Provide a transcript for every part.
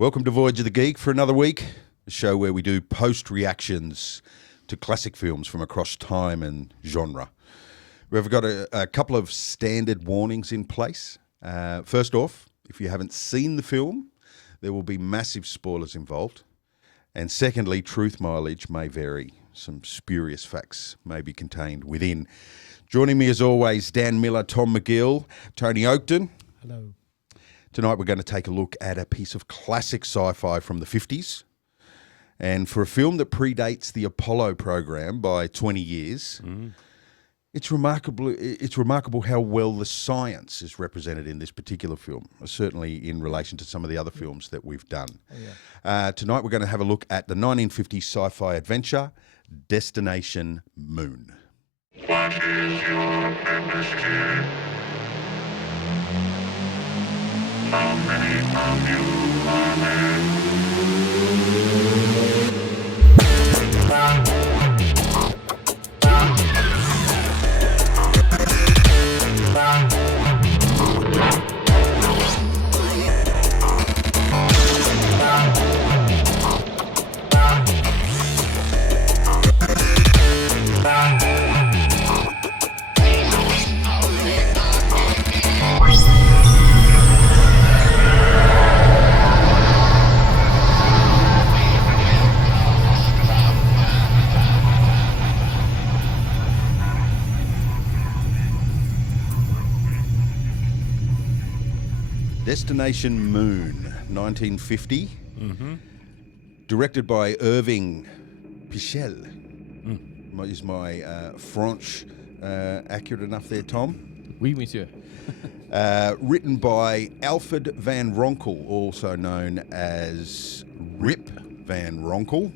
Welcome to Voyage of the Geek for another week, a show where we do post-reactions to classic films from across time and genre. We've got a couple of standard warnings in place. First off, if you haven't seen the film, there will be massive spoilers involved. And secondly, truth mileage may vary. Some spurious facts may be contained within. Joining me as always, Dan Miller, Tom McGill, Tony Oakton. Hello. Tonight we're going to take a look at a piece of classic sci-fi from the 50s. And for a film that predates the Apollo program by 20 years, it's remarkable how well the science is represented in this particular film, certainly in relation to some of the other films that we've done. Tonight we're going to have a look at the 1950s sci-fi adventure, Destination Moon. What is your industry? How many of you are there? Destination Moon, 1950. Directed by Irving Pichel. Is my French accurate enough there, Tom? Oui, monsieur. Written by Alfred Van Ronkel, also known as Rip Van Ronkel.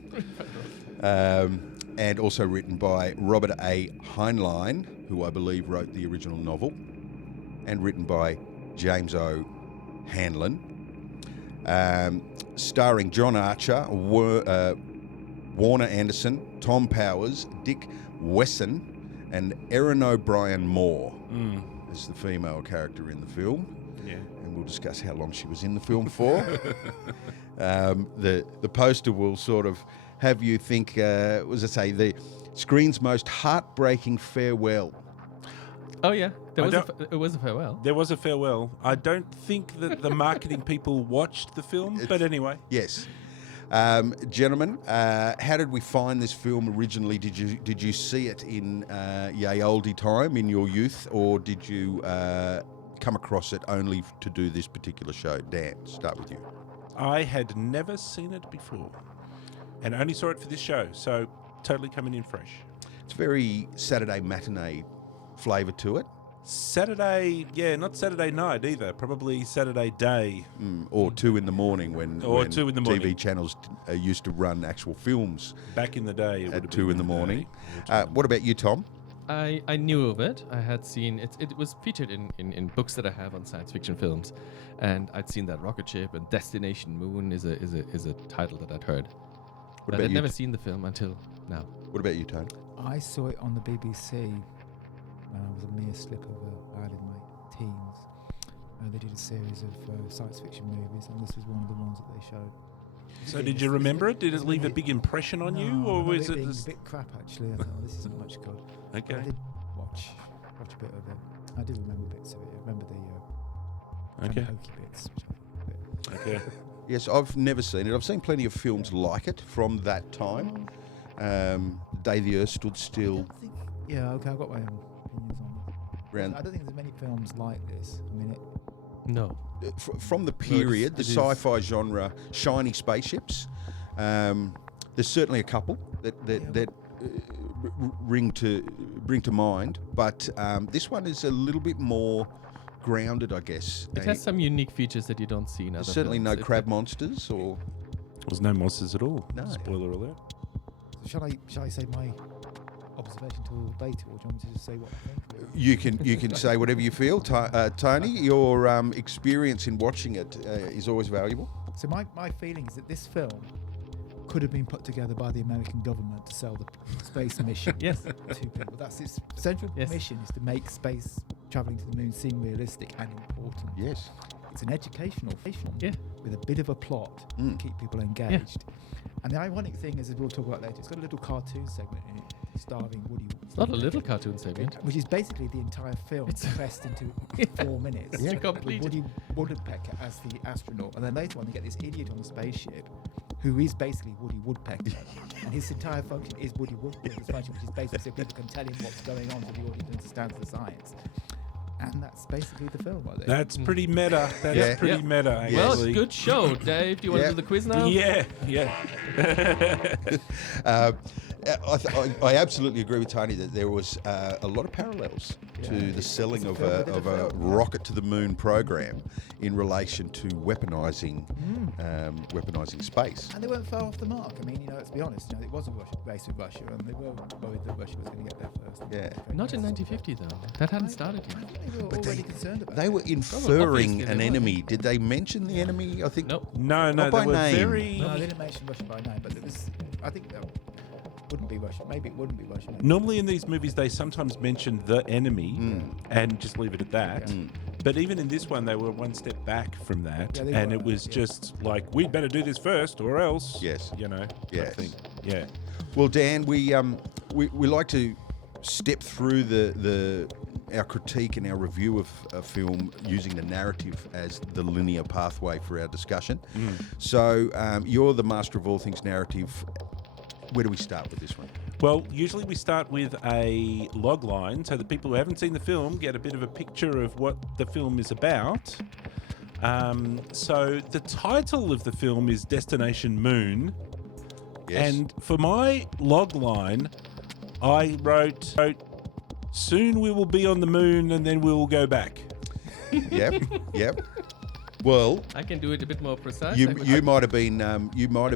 And also written by Robert A. Heinlein, who I believe wrote the original novel. And written by James O. Hanlon, starring John Archer, Warner Anderson, Tom Powers, Dick Wesson, and Erin O'Brien Moore as the female character in the film. Yeah. And we'll discuss how long she was in the film for. The poster will sort of have you think, what does it say, the screen's most heartbreaking farewell. Oh yeah, it was a farewell. There was a farewell. I don't think that the marketing people watched the film, but anyway. Yes. Gentlemen, how did we find this film originally? Did you see it in ye olde time, in your youth, or did you come across it only to do this particular show? Dan, start with you. I had never seen it before and only saw it for this show, so totally coming in fresh. It's very Saturday matinee flavour to it. Saturday, yeah, not Saturday night either, probably Saturday day. Or 2 in the morning when 2 in the morning. TV channels used to run actual films Back in the day. at 2 in the morning. What about you, Tom? I knew of it. I had seen it. It was featured in books that I have on science fiction films, and I'd seen that rocket ship. And Destination Moon is a title that I'd heard. But I'd never seen the film until now. What about you, Tony? I saw it on the BBC when I was a mere slip of a lad in my teens. They did a series of science fiction movies, and this was one of the ones that they showed. So did you remember it? Did it leave a big impression on you, or was it a bit crap? Actually, I thought, oh, this isn't much good. Okay. But I did watch a bit of it. I do remember bits of it. I remember the kind of hokey bits. Which I thought were a bit. Okay. Yes, I've never seen it. I've seen plenty of films like it from that time. Day the Earth Stood Still. Yeah, okay, I've got my own opinions on this. I don't think there's many films like this. I mean, No. From the period, the sci-fi genre, shiny spaceships. There's certainly a couple that bring to mind, but this one is a little bit more grounded, I guess. It has some unique features that you don't see in other Certainly films. no crab monsters or... There was no monsters at all. No. Spoiler alert. shall I say my observation till later, or do you want me to just say what I think? You can say whatever you feel. Tony, your experience in watching it is always valuable. So my feeling is that this film could have been put together by the American government to sell the space mission Yes. to people. That's its central mission, is to make space travelling to the moon seem realistic and important. Yes. It's an educational film. Yeah. with a bit of a plot to keep people engaged. And the ironic thing is, as we'll talk about later, it's got a little cartoon segment in it starring Woody. It's not a little cartoon segment. Which is basically the entire film compressed into 4 minutes. It's With complete. Woody Woodpecker as the astronaut. And then later on, they get this idiot on the spaceship who is basically Woody Woodpecker. And his entire function is Woody Woodpecker's function, which is basically so people can tell him what's going on so the audience understands the science. And that's basically the film, I think. That's pretty meta. That's pretty meta, actually. Well, good show, Dave. Do you want to do the quiz now? Yeah. I absolutely agree with Tony that there was a lot of parallels to the selling of a rocket to the moon program in relation to weaponizing space. And they weren't far off the mark. I mean, let's be honest. It was a race with Russia, and they were worried that Russia was going to get there first. Yeah. Not in 1950 though. That hadn't started I yet. think they were already concerned about They it. were inferring obviously an they were. enemy. Did they mention the enemy? I think. Nope. No, Not they by were name. very... No, they didn't mention Russia by name, but it was. I think that wouldn't be Russia. Maybe it wouldn't be Russia. Maybe. Normally in these movies, they sometimes mention the enemy and just leave it at that. But even in this one, they were one step back from that. Yeah, they and were, it was yeah. just like, we'd better do this first or else. Yes. Type Yes. thing. Yeah. Well, Dan, we like to step through our critique and our review of a film using the narrative as the linear pathway for our discussion. So you're the master of all things narrative. Where do we start with this one? Well, usually we start with a log line so that people who haven't seen the film get a bit of a picture of what the film is about. So the title of the film is Destination Moon. Yes. And for my log line, I wrote, soon we will be on the moon and then we will go back. Yep. Well, I can do it a bit more precise. you might have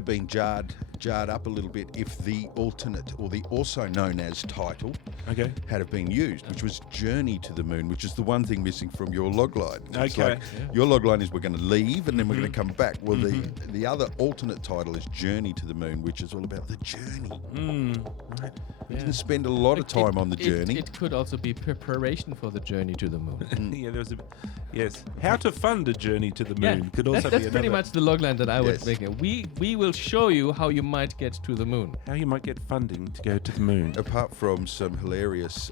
been jarred up a little bit if the alternate or the also known as title Okay. had have been used, which was Journey to the Moon, which is the one thing missing from your logline. It's Okay. like, your logline is we're going to leave and then we're going to come back. Well, the other alternate title is Journey to the Moon, which is all about the journey. Right? We didn't spend a lot of time on the journey. It could also be preparation for the journey to the moon. Yeah, there was yes. How to fund a journey to the moon could also that's be pretty another. much the logline that I would Yes. make. We will show you how you might get to the moon. How you might get funding to go to the moon. Apart from some hilarious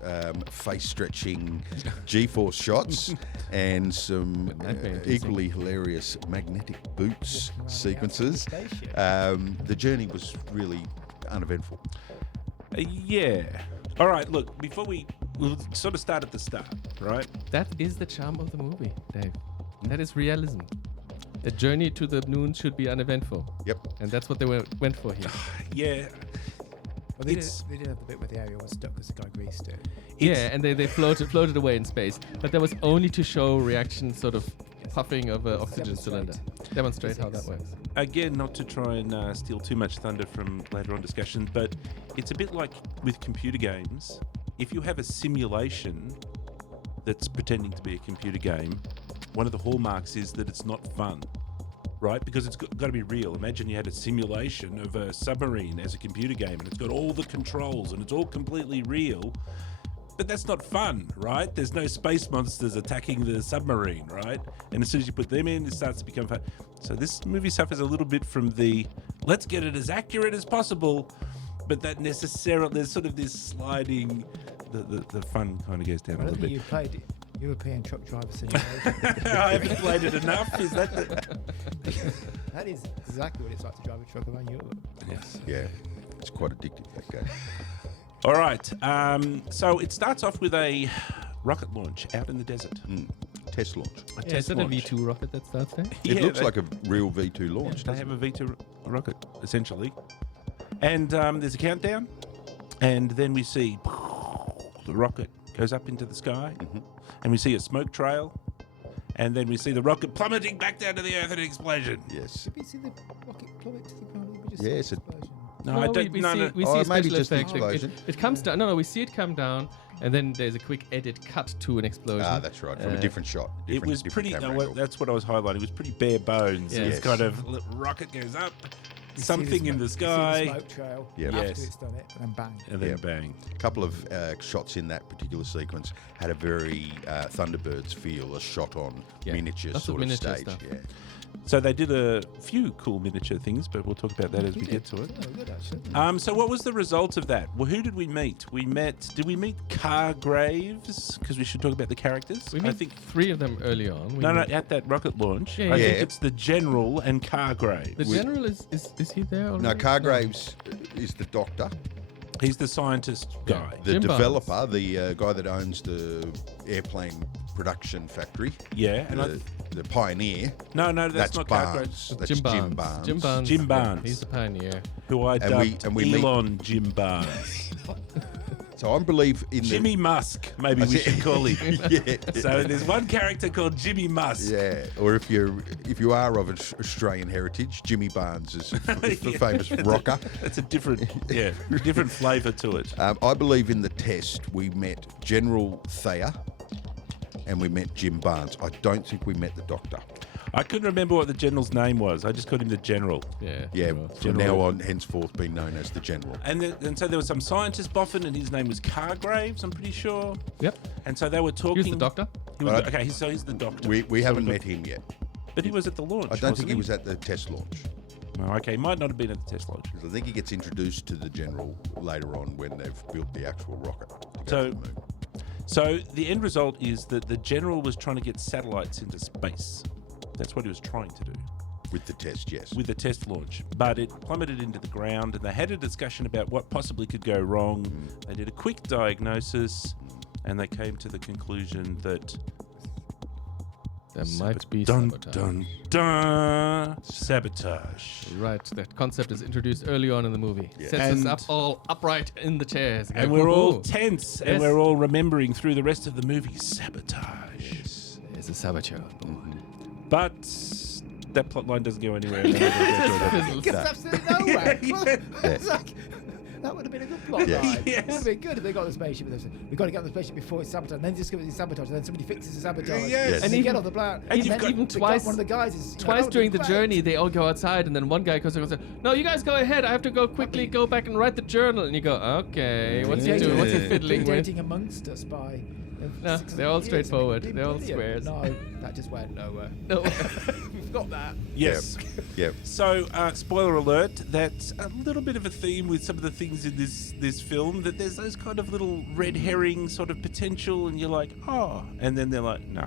face-stretching G-force shots and some equally hilarious magnetic boots sequences, the journey was really uneventful. Yeah. All right, look, we'll sort of start at the start, right? That is the charm of the movie, Dave. That is realism. The journey to the moon should be uneventful. Yep. And that's what they went for here. Yeah. Well, they did have the bit where the area was stuck because the guy greased it. Yeah, and they floated away in space. But that was only to show reaction, sort of puffing of an oxygen cylinder. Demonstrate how that works. Again, not to try and steal too much thunder from later on discussion, but it's a bit like with computer games. If you have a simulation that's pretending to be a computer game, one of the hallmarks is that it's not fun, right? Because it's got to be real. Imagine you had a simulation of a submarine as a computer game and it's got all the controls and it's all completely real, but that's not fun, right? There's no space monsters attacking the submarine, right? And as soon as you put them in, it starts to become fun. So this movie suffers a little bit from the, let's get it as accurate as possible, but that necessarily, there's sort of this sliding, the fun kind of goes down a I don't little think bit. you played European Truck Driver Simulator. I haven't played it enough. Is that That is exactly what it's like to drive a truck around Europe. Yes. Yeah, it's quite addictive, that game. All right. So it starts off with a rocket launch out in the desert. Test launch. A Yeah, is test that a launch. V2 rocket that starts there? It Yeah, looks they- like a real V2 launch, They doesn't have a V2 rocket, essentially. And there's a countdown. And then we see the rocket goes up into the sky. And we see a smoke trail. And then we see the rocket plummeting back down to the earth in an explosion. it? Yes. Did we see the rocket plummet to the ground? Or did we just Yes, see it- the explosion? No, I don't we no, see, no. we Oh, see a maybe special just the effect. explosion. It comes down. No, we see it come down, and then there's a quick edit cut to an explosion. Ah, that's right. From a different shot. It was pretty. That's what I was highlighting. It was pretty bare bones. Yes. It's kind of rocket goes up, You see something in the sky, You see the smoke trail Yeah. after Yes. it's done it, and then bang. and then Yeah. bang. A couple of shots in that particular sequence had a very Thunderbirds feel, a shot on Yeah. miniature Lots of sort of miniature stage. stuff. Yeah. So they did a few cool miniature things, but we'll talk about that as we get to it. Oh, good, actually. So what was the result of that? Well, who did we meet? Did we meet Cargraves? Because we should talk about the characters. We I meet think 3 of them early on. no, at that rocket launch. Yeah, I yeah. think it's the General and Cargraves. The general is he there already? No, Cargraves is the doctor. He's the scientist guy. The Jim developer, the guy that owns the airplane production factory. Yeah, and The pioneer. no, that's not Barnes. Cargraves. That's Jim Barnes. Jim Barnes. Jim yeah, Barnes. he's the pioneer. Who I dubbed and we meet- Elon Jim Barnes. So I believe in Jimmy Musk, maybe we should call him. yeah. So there's one character called Jimmy Musk. Yeah, or if you are of Australian heritage, Jimmy Barnes is the famous rocker. That's a different flavour to it. I believe in the test we met General Thayer and we met Jim Barnes. I don't think we met the doctor. I couldn't remember what the general's name was. I just called him the General. Yeah. Yeah, general. from now on, henceforth, being known as the General. And so there was some scientist boffin, and his name was Cargraves, I'm pretty sure. Yep. And so they were talking. He's the doctor. He was so he's the doctor. We haven't met him yet. But he was at the launch. I don't wasn't think he was at the test launch. Oh, okay, he might not have been at the test launch. Because I think he gets introduced to the General later on when they've built the actual rocket to go So- to the moon. So the end result is that the general was trying to get satellites into space. That's what he was trying to do With the test, yes. with the test launch. But it plummeted into the ground, and they had a discussion about what possibly could go wrong. They did a quick diagnosis, and they came to the conclusion that There might be dun sabotage. dun dun sabotage. Right, that concept is introduced early on in the movie. Yeah. Sets And- us up all upright in the chairs. And Like, we're all whoa, tense, Yes. and we're all remembering through the rest of the movie sabotage. there's a saboteur. But that plot line doesn't go anywhere. Gets absolutely nowhere. It's like, that would have been a good plot Yeah. line. Yes. It would have been good if they got the spaceship. And they said, we've got to get on the spaceship before it's sabotaged. And then discover it's sabotaged. And then somebody fixes the sabotage. Yes. And they get on the plan. and you've then got- even the twice- one of the guys is you know, that Twice would during be the great. journey, they all go outside, and then one guy goes and says, "No, you guys go ahead. I have to go quickly, go back and write the journal." And you go, "Okay, what's he doing? What's he Yeah. fiddling Been with?" dating amongst us by. No, 600 they're all years. straightforward. Been They're all brilliant. squares. No, that just went nowhere. No. We've got that. Yes. Yeah. So, spoiler alert, that's a little bit of a theme with some of the things in this film, that there's those kind of little red herring sort of potential, and you're like, oh, and then they're like, no.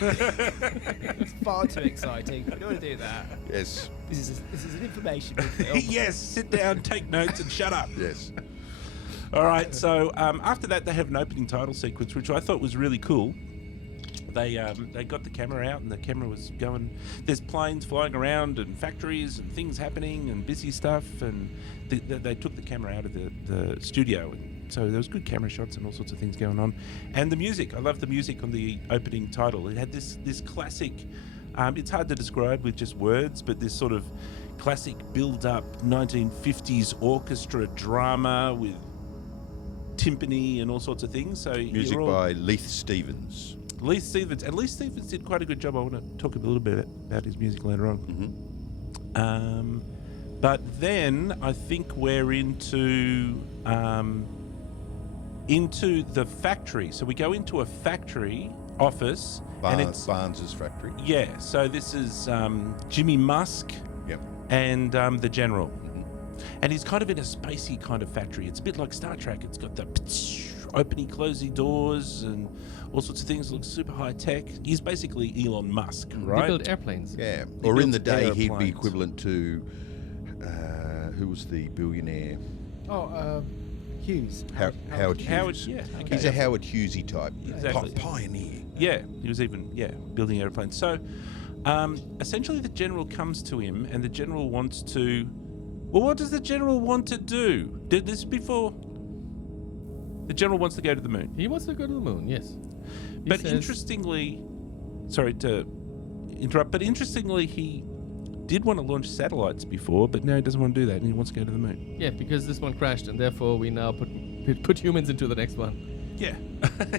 It's far too exciting. We don't want to do that. Yes. This is an information film. Yes, sit down, take notes, and shut up. Yes. All right, so after that, they have an opening title sequence, which I thought was really cool. They got the camera out, and the camera was going. There's planes flying around, and factories, and things happening, and busy stuff. And they took the camera out of the studio, and so there was good camera shots and all sorts of things going on. And the music, I love the music on the opening title. It had this classic. It's hard to describe with just words, but this sort of classic build-up 1950s orchestra drama with timpani and all sorts of things. So Music by Leith Stevens. Leith Stevens, and Leith Stevens did quite a good job. I want to talk a little bit about his music later on. But then I think we're into the factory. So we go into a factory office, and it's Barnes's factory. yeah. So this is Jimmy Musk Yep. and the General. And he's kind of in a spacey kind of factory. It's a bit like Star Trek. It's got the opening, closing doors and all sorts of things. It looks super high tech. He's basically Elon Musk, They right? build airplanes. Yeah. He Or in builds the day, he'd be aeroplanes. equivalent to who was the billionaire? Oh, Hughes. Howard Hughes. Howard, yeah. Okay. He's a Howard Hughesy type. Exactly. Pioneer. Yeah, he was even, building airplanes. So essentially the General comes to him, and the General wants to... Well, what does the General want to do? Did this before... The General wants to go to the moon. He wants to go to the moon. Yes. He But says- interestingly... Sorry to interrupt, but interestingly, he did want to launch satellites before, but now he doesn't want to do that, and he wants to go to the moon. yeah, because this one crashed, and therefore we now put humans into the next one. Yeah.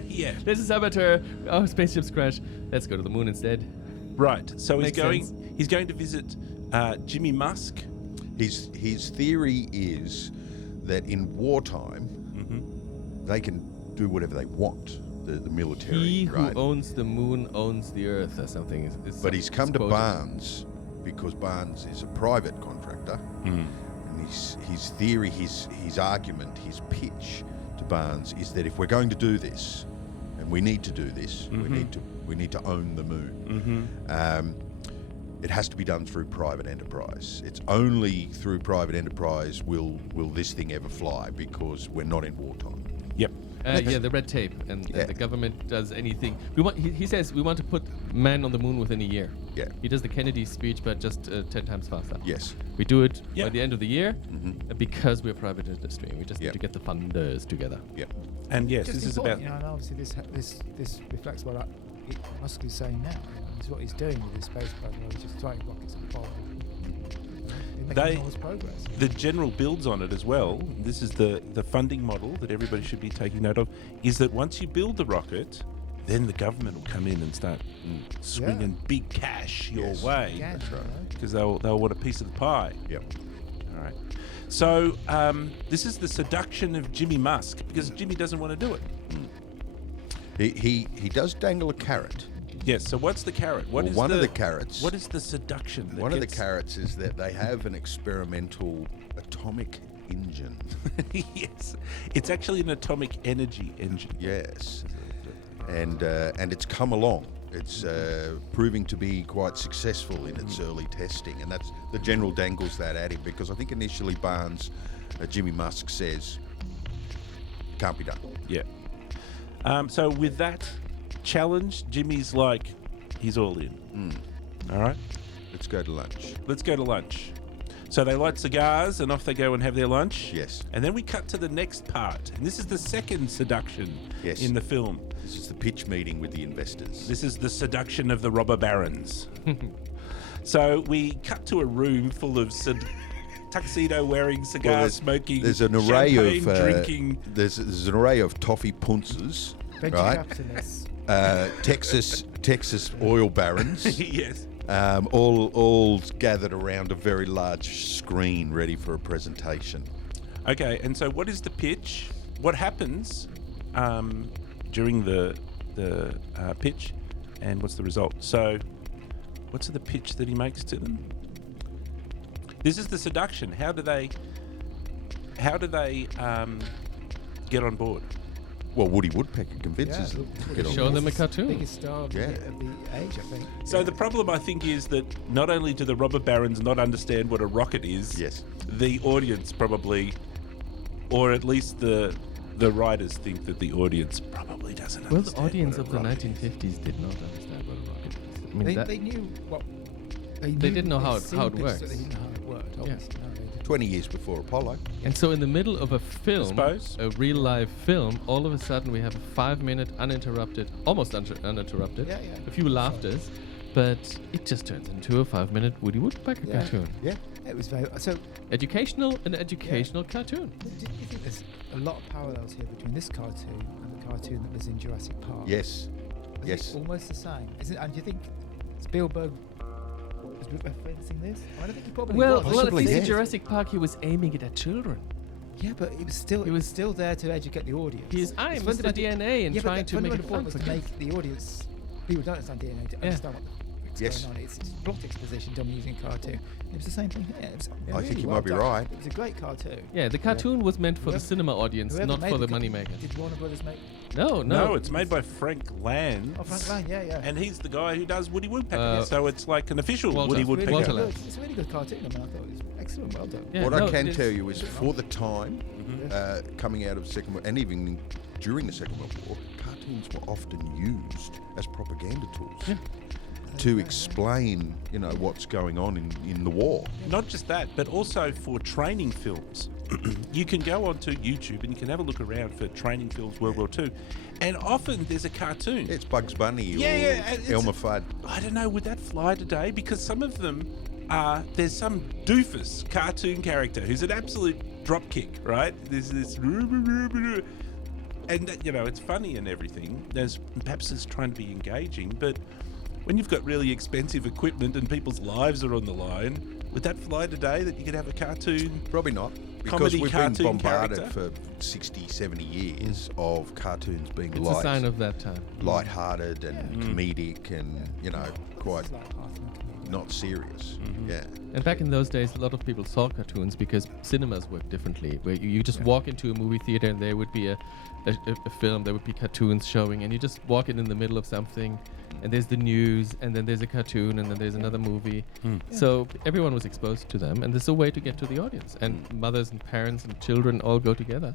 Yeah. There's a saboteur. Oh, spaceships crash. Let's go to the moon instead. Right. So Makes sense. he's going to visit Jimmy Musk. His theory is that in wartime, they can do whatever they want. the military, He who right? owns the moon owns the earth, or something. But he's come to quoted. Barnes because Barnes is a private contractor, and his theory, his argument, his pitch to Barnes is that if we're going to do this, and we need to do this, we need to own the moon. It has to be done through private enterprise. It's only through private enterprise will this thing ever fly, because we're not in wartime. Yep. Yeah, the red tape, and the government does anything. He says we want to put man on the moon within a year. Yeah. He does the Kennedy speech, but just 10 times faster. Yes. We do it Yeah. by the end of the year because we're private industry. We just Yeah. need to get the funders together. Yeah. And yes, Just this is important, about. and obviously this reflects what Musk is saying now. It's what he's doing with his space program. He's just throwing rockets at the pole. He's making enormous progress. The general builds on it as well. This is the funding model that everybody should be taking note of, is that once you build the rocket, then the government will come in and start swinging big cash your way, Yeah, That's right. because they'll want a piece of the pie. Yep. All right. So this is the seduction of Jimmy Musk, because Jimmy doesn't want to do it. He does dangle a carrot. Yes. So what's the carrot? What Well, is one of the carrots- What is the seduction? that One of the gets- carrots is that they have an experimental atomic engine. Yes. It's actually an atomic energy engine. Yes. And it's come along. It's proving to be quite successful in its early testing, and that's the general dangles that at him, because I think initially Barnes, Jimmy Musk says, can't be done. Yeah. So with that challenge, Jimmy's like, he's all in. All right. Let's go to lunch. Let's go to lunch. So they light cigars and off they go and have their lunch. Yes. And then we cut to the next part. And this is the second seduction Yes. in the film. This is the pitch meeting with the investors. This is the seduction of the robber barons. So we cut to a room full of tuxedo wearing, cigar smoking, there's an array of champagne drinking. there's an array of toffee punces, Venture right? capitalists. Texas oil barons, Yes. all gathered around a very large screen, ready for a presentation. Okay, and so what is the pitch? What happens during the pitch, and what's the result? So, what's the pitch that he makes to them? This is the seduction. How do they get on board? Well, Woody Woodpecker convinces them to get on Show board. them a cartoon. Biggest star of the Yeah. age, I think. So the problem, I think, is that not only do the robber barons not understand what a rocket is, Yes. the audience probably, or at least the writers think that the audience probably doesn't Well, understand. the audience what of a the rocket is. 1950s did not understand what a rocket is. I mean, They knew what. They didn't know how they'd it seen pictures, works. but They didn't know how it worked. Obviously, no, they didn't. 20 years before Apollo. And so in the middle of a film, suppose. a real live film, all of a sudden we have a 5-minute uninterrupted, almost uninterrupted, Yeah, yeah. a few laughters, but it just turns into a 5-minute Woody Woodpecker Yeah. cartoon. Yeah. It was very so. An educational cartoon. Do you think there's a lot of parallels here between this cartoon and the cartoon that was in Jurassic Park? Yes. Is Yes. it almost the same? And do you think Spielberg was referencing this? I don't think he probably Well, was. at Possibly, least in yeah. Jurassic Park he was aiming it at children. Yeah, but it was still there to educate the audience. I'm It's Mr. fundamental- DNA and yeah, but trying the to make it fundamental fun point was for to kids. make the audience, people don't understand DNA, to understand what's Yes. going on. It's plot exposition done using cartoon. It was the same thing here. It was I really think you well might be done. right. It was a great cartoon. Yeah, the cartoon was meant for the Whoever- cinema audience, Whoever not made for the co- moneymakers. Did Warner Brothers make? No. No, it's made by Frank Land. Oh, Frank Lane, yeah. And he's the guy who does Woody Woodpecker. Uh, So it's like an official Walter. Woody It's really Walter Woodpecker. Lane. good. It's a really good cartoon. I mean, I thought it was excellent. Well done. Yeah, What no, I can it tell is- you is, for the time, coming out of Second World, and even during the Second World War, cartoons were often used as propaganda tools to explain, what's going on in the war. Not just that, but also for training films. You can go onto YouTube and you can have a look around for training films, World War II, and often there's a cartoon. It's Bugs Bunny Yeah, or it's- Elmer Fudd. I don't know, would that fly today? Because some of them are, there's some doofus cartoon character who's an absolute dropkick, right? There's this, and it's funny and everything. Perhaps it's trying to be engaging, but when you've got really expensive equipment and people's lives are on the line, would that fly today that you could have a cartoon? Probably not. because comedy we've been cartoon bombarded character. for 60, 70 years of cartoons being It's a sign of that time. light-hearted and comedic and, quite It's like Arsenal to me. not serious. Yeah. And back in those days, a lot of people saw cartoons because cinemas worked differently. Where you just walk into a movie theater and there would be a film, there would be cartoons showing, and you just walk in the middle of something, and there's the news, and then there's a cartoon, and then there's another movie. So everyone was exposed to them, and there's a way to get to the audience. And mothers and parents and children all go together.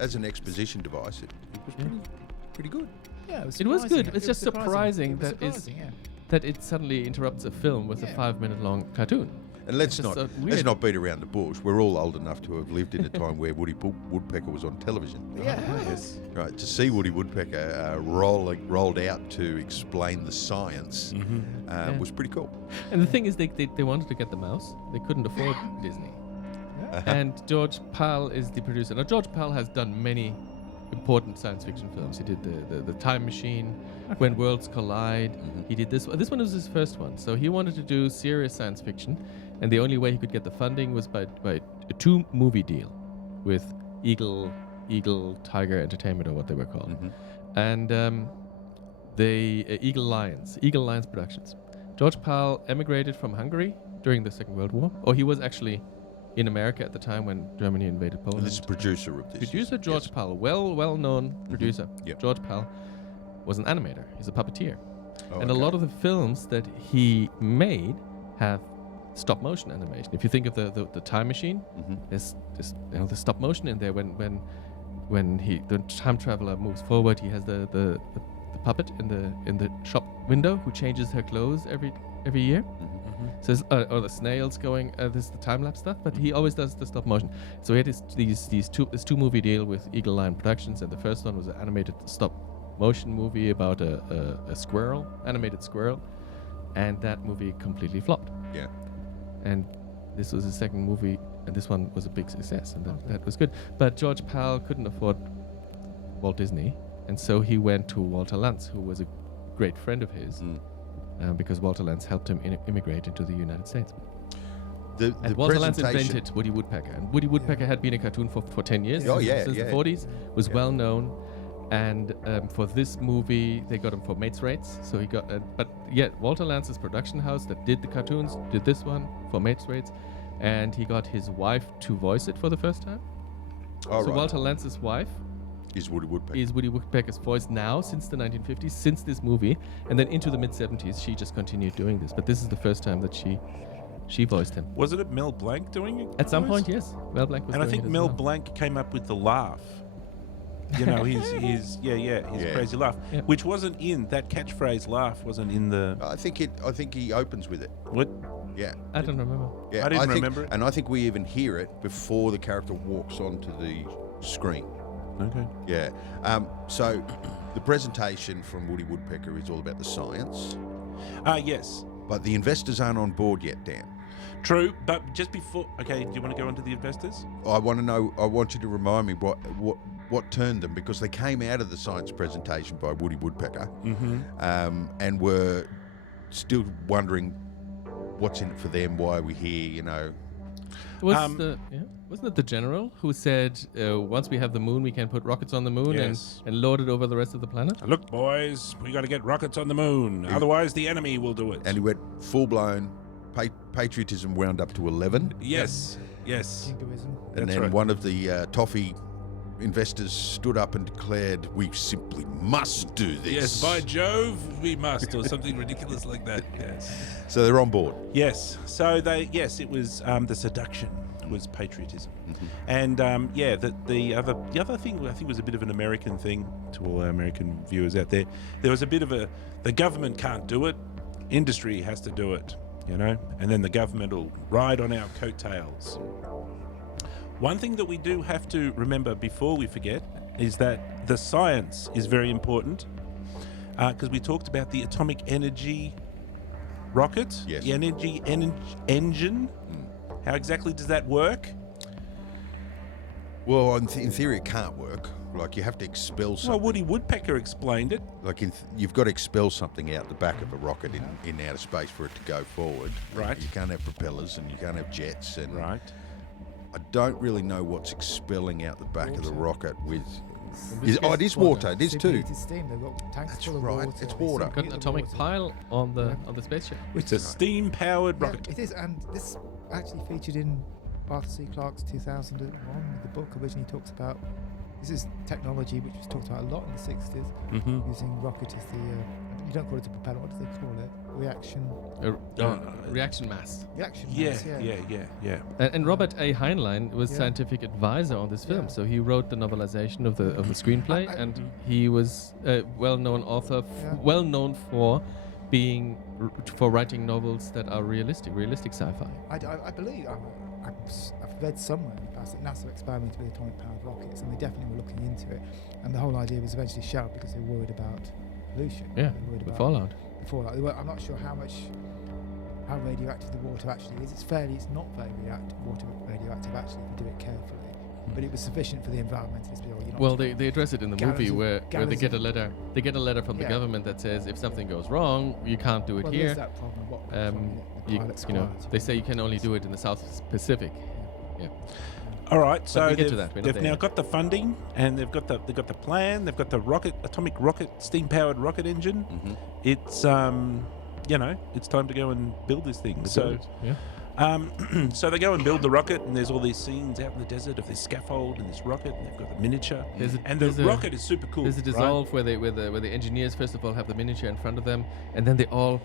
As an exposition device, it was pretty good. Yeah, It was good. surprising. It's just surprising It was that surprising, yeah. that it suddenly interrupts a film with a 5-minute long cartoon. And let's It's just not so weird. beat around the bush. We're all old enough to have lived in a time where Woody Woodpecker was on television. Yeah. Yes. Right, to see Woody Woodpecker rolled out to explain the science was pretty cool. And the thing is, they wanted to get the mouse. They couldn't afford Disney. And George Pal is the producer. Now, George Pal has done many important science fiction films. He did the Time Machine, When Worlds Collide. He did this. This one was his first one. So he wanted to do serious science fiction, and the only way he could get the funding was by a 2-movie deal with Eagle Tiger Entertainment, or what they were called, and Eagle Lions Productions. George Pal emigrated from Hungary during the Second World War, or he was actually in America at the time when Germany invaded Poland. And this is the producer of this. Producer George Yes. Pal, well-known producer. Yep. George Pal was an animator. He's a puppeteer. Oh, And a okay. lot of the films that he made have stop-motion animation. If you think of the Time Machine, there's the stop-motion in there. When the time traveler moves forward, he has the puppet in the shop window who changes her clothes every year. So or the snails going. This is the time lapse stuff, but he always does the stop motion. So he had this 2-movie deal with Eagle Lion Productions, and the first one was an animated stop motion movie about a squirrel, animated squirrel, and that movie completely flopped. Yeah. And this was his second movie, and this one was a big success, and that was good. But George Pal couldn't afford Walt Disney, and so he went to Walter Lantz, who was a great friend of his. Because Walter Lantz helped him immigrate into the United States. And Walter Lantz invented Woody Woodpecker. And Woody Woodpecker had been a cartoon for 10 years. Oh, yeah, Since yeah. the 40s. Was well known. And for this movie, they got him for mates rates. So he got... but yet, Walter Lantz's production house that did the cartoons did this one for mates rates. And he got his wife to voice it for the first time. Oh, So right. Walter Lantz's wife Is Woody Woodpecker. is Woody Woodpecker's voice now since the 1950s, since this movie, and then into the mid-70s she just continued doing this. But this is the first time that she voiced him. Wasn't it Mel Blanc doing it? At some guys? point, yes, Mel Blanc was And I doing think it as Mel well. Blanc came up with the laugh. His Yeah. crazy laugh, Yeah. which wasn't in that catchphrase. Laugh wasn't in the I think he opens with it. what? Yeah. I don't remember. Yeah. I didn't think, remember it. And I think we even hear it before the character walks onto the screen. Okay. Yeah. So the presentation from Woody Woodpecker is all about the science, Yes. but the investors aren't on board yet, Dan. True, but just before. Okay, do you want to go on to the investors? I want you to remind me what turned them, because they came out of the science presentation by Woody Woodpecker and were still wondering what's in it for them, why are we here, Wasn't it the general who said, once we have the moon, we can put rockets on the moon Yes. and load it over the rest of the planet? Look, boys, we got to get rockets on the moon. Otherwise, the enemy will do it. And he went full-blown patriotism wound up to 11. yes. Jingoism. And That's then right. one of the toffee investors stood up and declared, we simply must do this. Yes, by Jove, we must, or something ridiculous like that. Yes. So they're on board. Yes. So it was the seduction was patriotism, and the other thing I think was a bit of an American thing to all our American viewers out there. There was a bit of the government can't do it, industry has to do it, and then the government will ride on our coattails. One thing that we do have to remember before we forget is that the science is very important, because we talked about the atomic energy rocket, Yes. the energy engine. How exactly does that work? Well, in theory, it can't work. Like, you have to expel Well, something. Woody Woodpecker explained it. Like, you've got to expel something out the back of a rocket in outer space for it to go forward. Right. You can't have propellers and you can't have jets. And Right. I don't really know what's expelling out the back of the Water. rocket with. This It is water. It is too. Superheated steam. They've got tanks That's full of right, water. it's They water. Got an superheat the atomic water. pile on the Yeah. spaceship. It's a steam-powered Yeah, rocket. it is, and this actually featured in Arthur C. Clarke's 2001. The book originally talks about this is technology which was talked about a lot in the 60s, Mm-hmm. using rocket as the you don't call it a propeller. What do they call it? Reaction mass. Reaction. Yeah, mass, yeah. And Robert A. Heinlein was Yeah. scientific advisor on this film, Yeah. so he wrote the novelization of the screenplay, and he was a well-known author, Yeah. well known for being for writing novels that are realistic sci-fi. I believe I've read somewhere in the past that NASA experimented with atomic-powered rockets, and they definitely were looking into it. And the whole idea was eventually shelved because they were worried about pollution. Yeah, They were worried the about fallout. the fallout. I'm not sure how radioactive the water actually is. It's not very radioactive actually if you do it carefully. But it was sufficient for the environmentalists to be able, Well, they address it in the Gallons movie of- where they gallons get a of- letter. They get a letter from the Yeah. government that says if something goes wrong, you can't do it well, here. there's that problem. What goes wrong in it, the You, pilot's you know, quiet. they say you can only do it in the South Pacific. Yeah. All right, so we get to they've, that, we're not they've there now yet. got the funding, and they've got the plan. They've got the atomic rocket, steam-powered rocket engine. Mhm. It's it's time to go and build this thing. So. yeah. So they go and build the rocket, and there's all these scenes out in the desert of this scaffold and this rocket, and they've got the miniature. And the rocket is super cool. There's a right? dissolve where the engineers first of all have the miniature in front of them, and then they all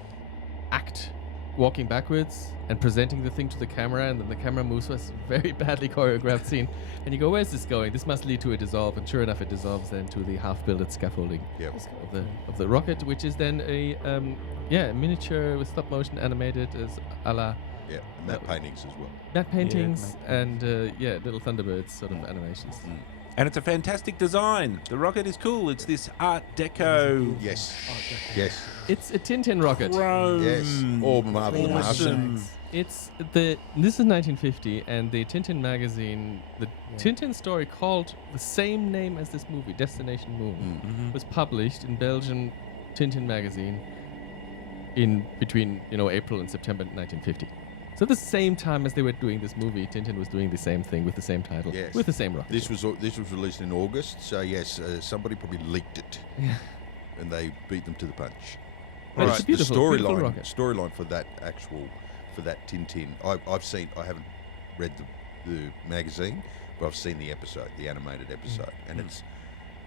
act walking backwards and presenting the thing to the camera, and then the camera moves. So it's a very badly choreographed scene, and you go, "Where's this going? This must lead to a dissolve." And sure enough, it dissolves then to the half-built scaffolding Yep. of the rocket, which is then a miniature with stop motion animated as a la Yeah, matte paintings as well. matte paintings matte and little Thunderbirds sort of animations. And it's a fantastic design. The rocket is cool. It's this Art Deco Yes. Yes. It's a Tintin rocket. chrome. Yes. Or Marvel awesome. Martian. It's this is 1950, and the Tintin magazine, the Tintin story called the same name as this movie, Destination Moon, Mhm. was published in Belgian Tintin magazine in between April and September 1950. So at the same time as they were doing this movie, Tintin was doing the same thing with the same title, Yes. with the same rocket. This was released in August, so yes, somebody probably leaked it, Yeah. and they beat them to the punch. But it's a beautiful, beautiful the rocket. storyline for that Tintin. I haven't read the magazine, but I've seen the episode, the animated episode, and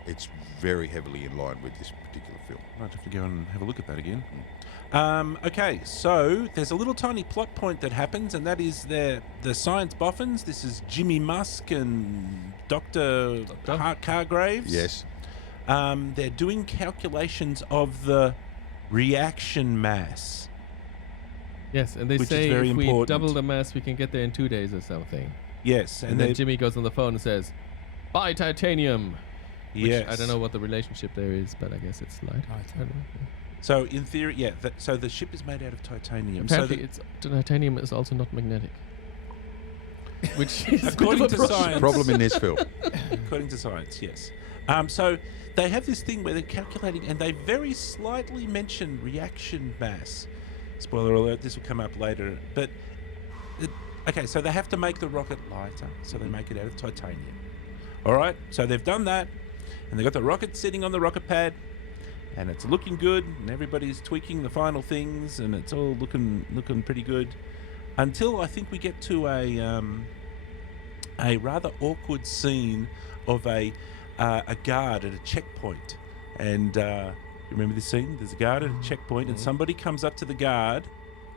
it's very heavily in line with this particular film. Might have to go and have a look at that again. Okay, so there's a little tiny plot point that happens, and that is the science boffins. This is Jimmy Musk and Dr. Cargraves. Yes. They're doing calculations of the reaction mass. Yes, and they Which is say very if we important. double the mass, we can get there in 2 days or something. Yes, And then Jimmy goes on the phone and says, "Buy titanium." Which yes. I don't know what the relationship there is, but I guess it's light. I don't know. So in theory, so the ship is made out of titanium. Apparently, titanium is also not magnetic. Which is According a bit to of a problem. science. Problem in this film. According to science, yes. So they have this thing where they're calculating, and they very slightly mention reaction mass. Spoiler alert, this will come up later. But, okay, so they have to make the rocket lighter, so they make it out of titanium. All right, so they've done that, and they've got the rocket sitting on the rocket pad, and it's looking good, and everybody's tweaking the final things, and it's all looking pretty good, until I think we get to a rather awkward scene of a guard at a checkpoint. And you remember this scene? There's a guard at a checkpoint, and somebody comes up to the guard,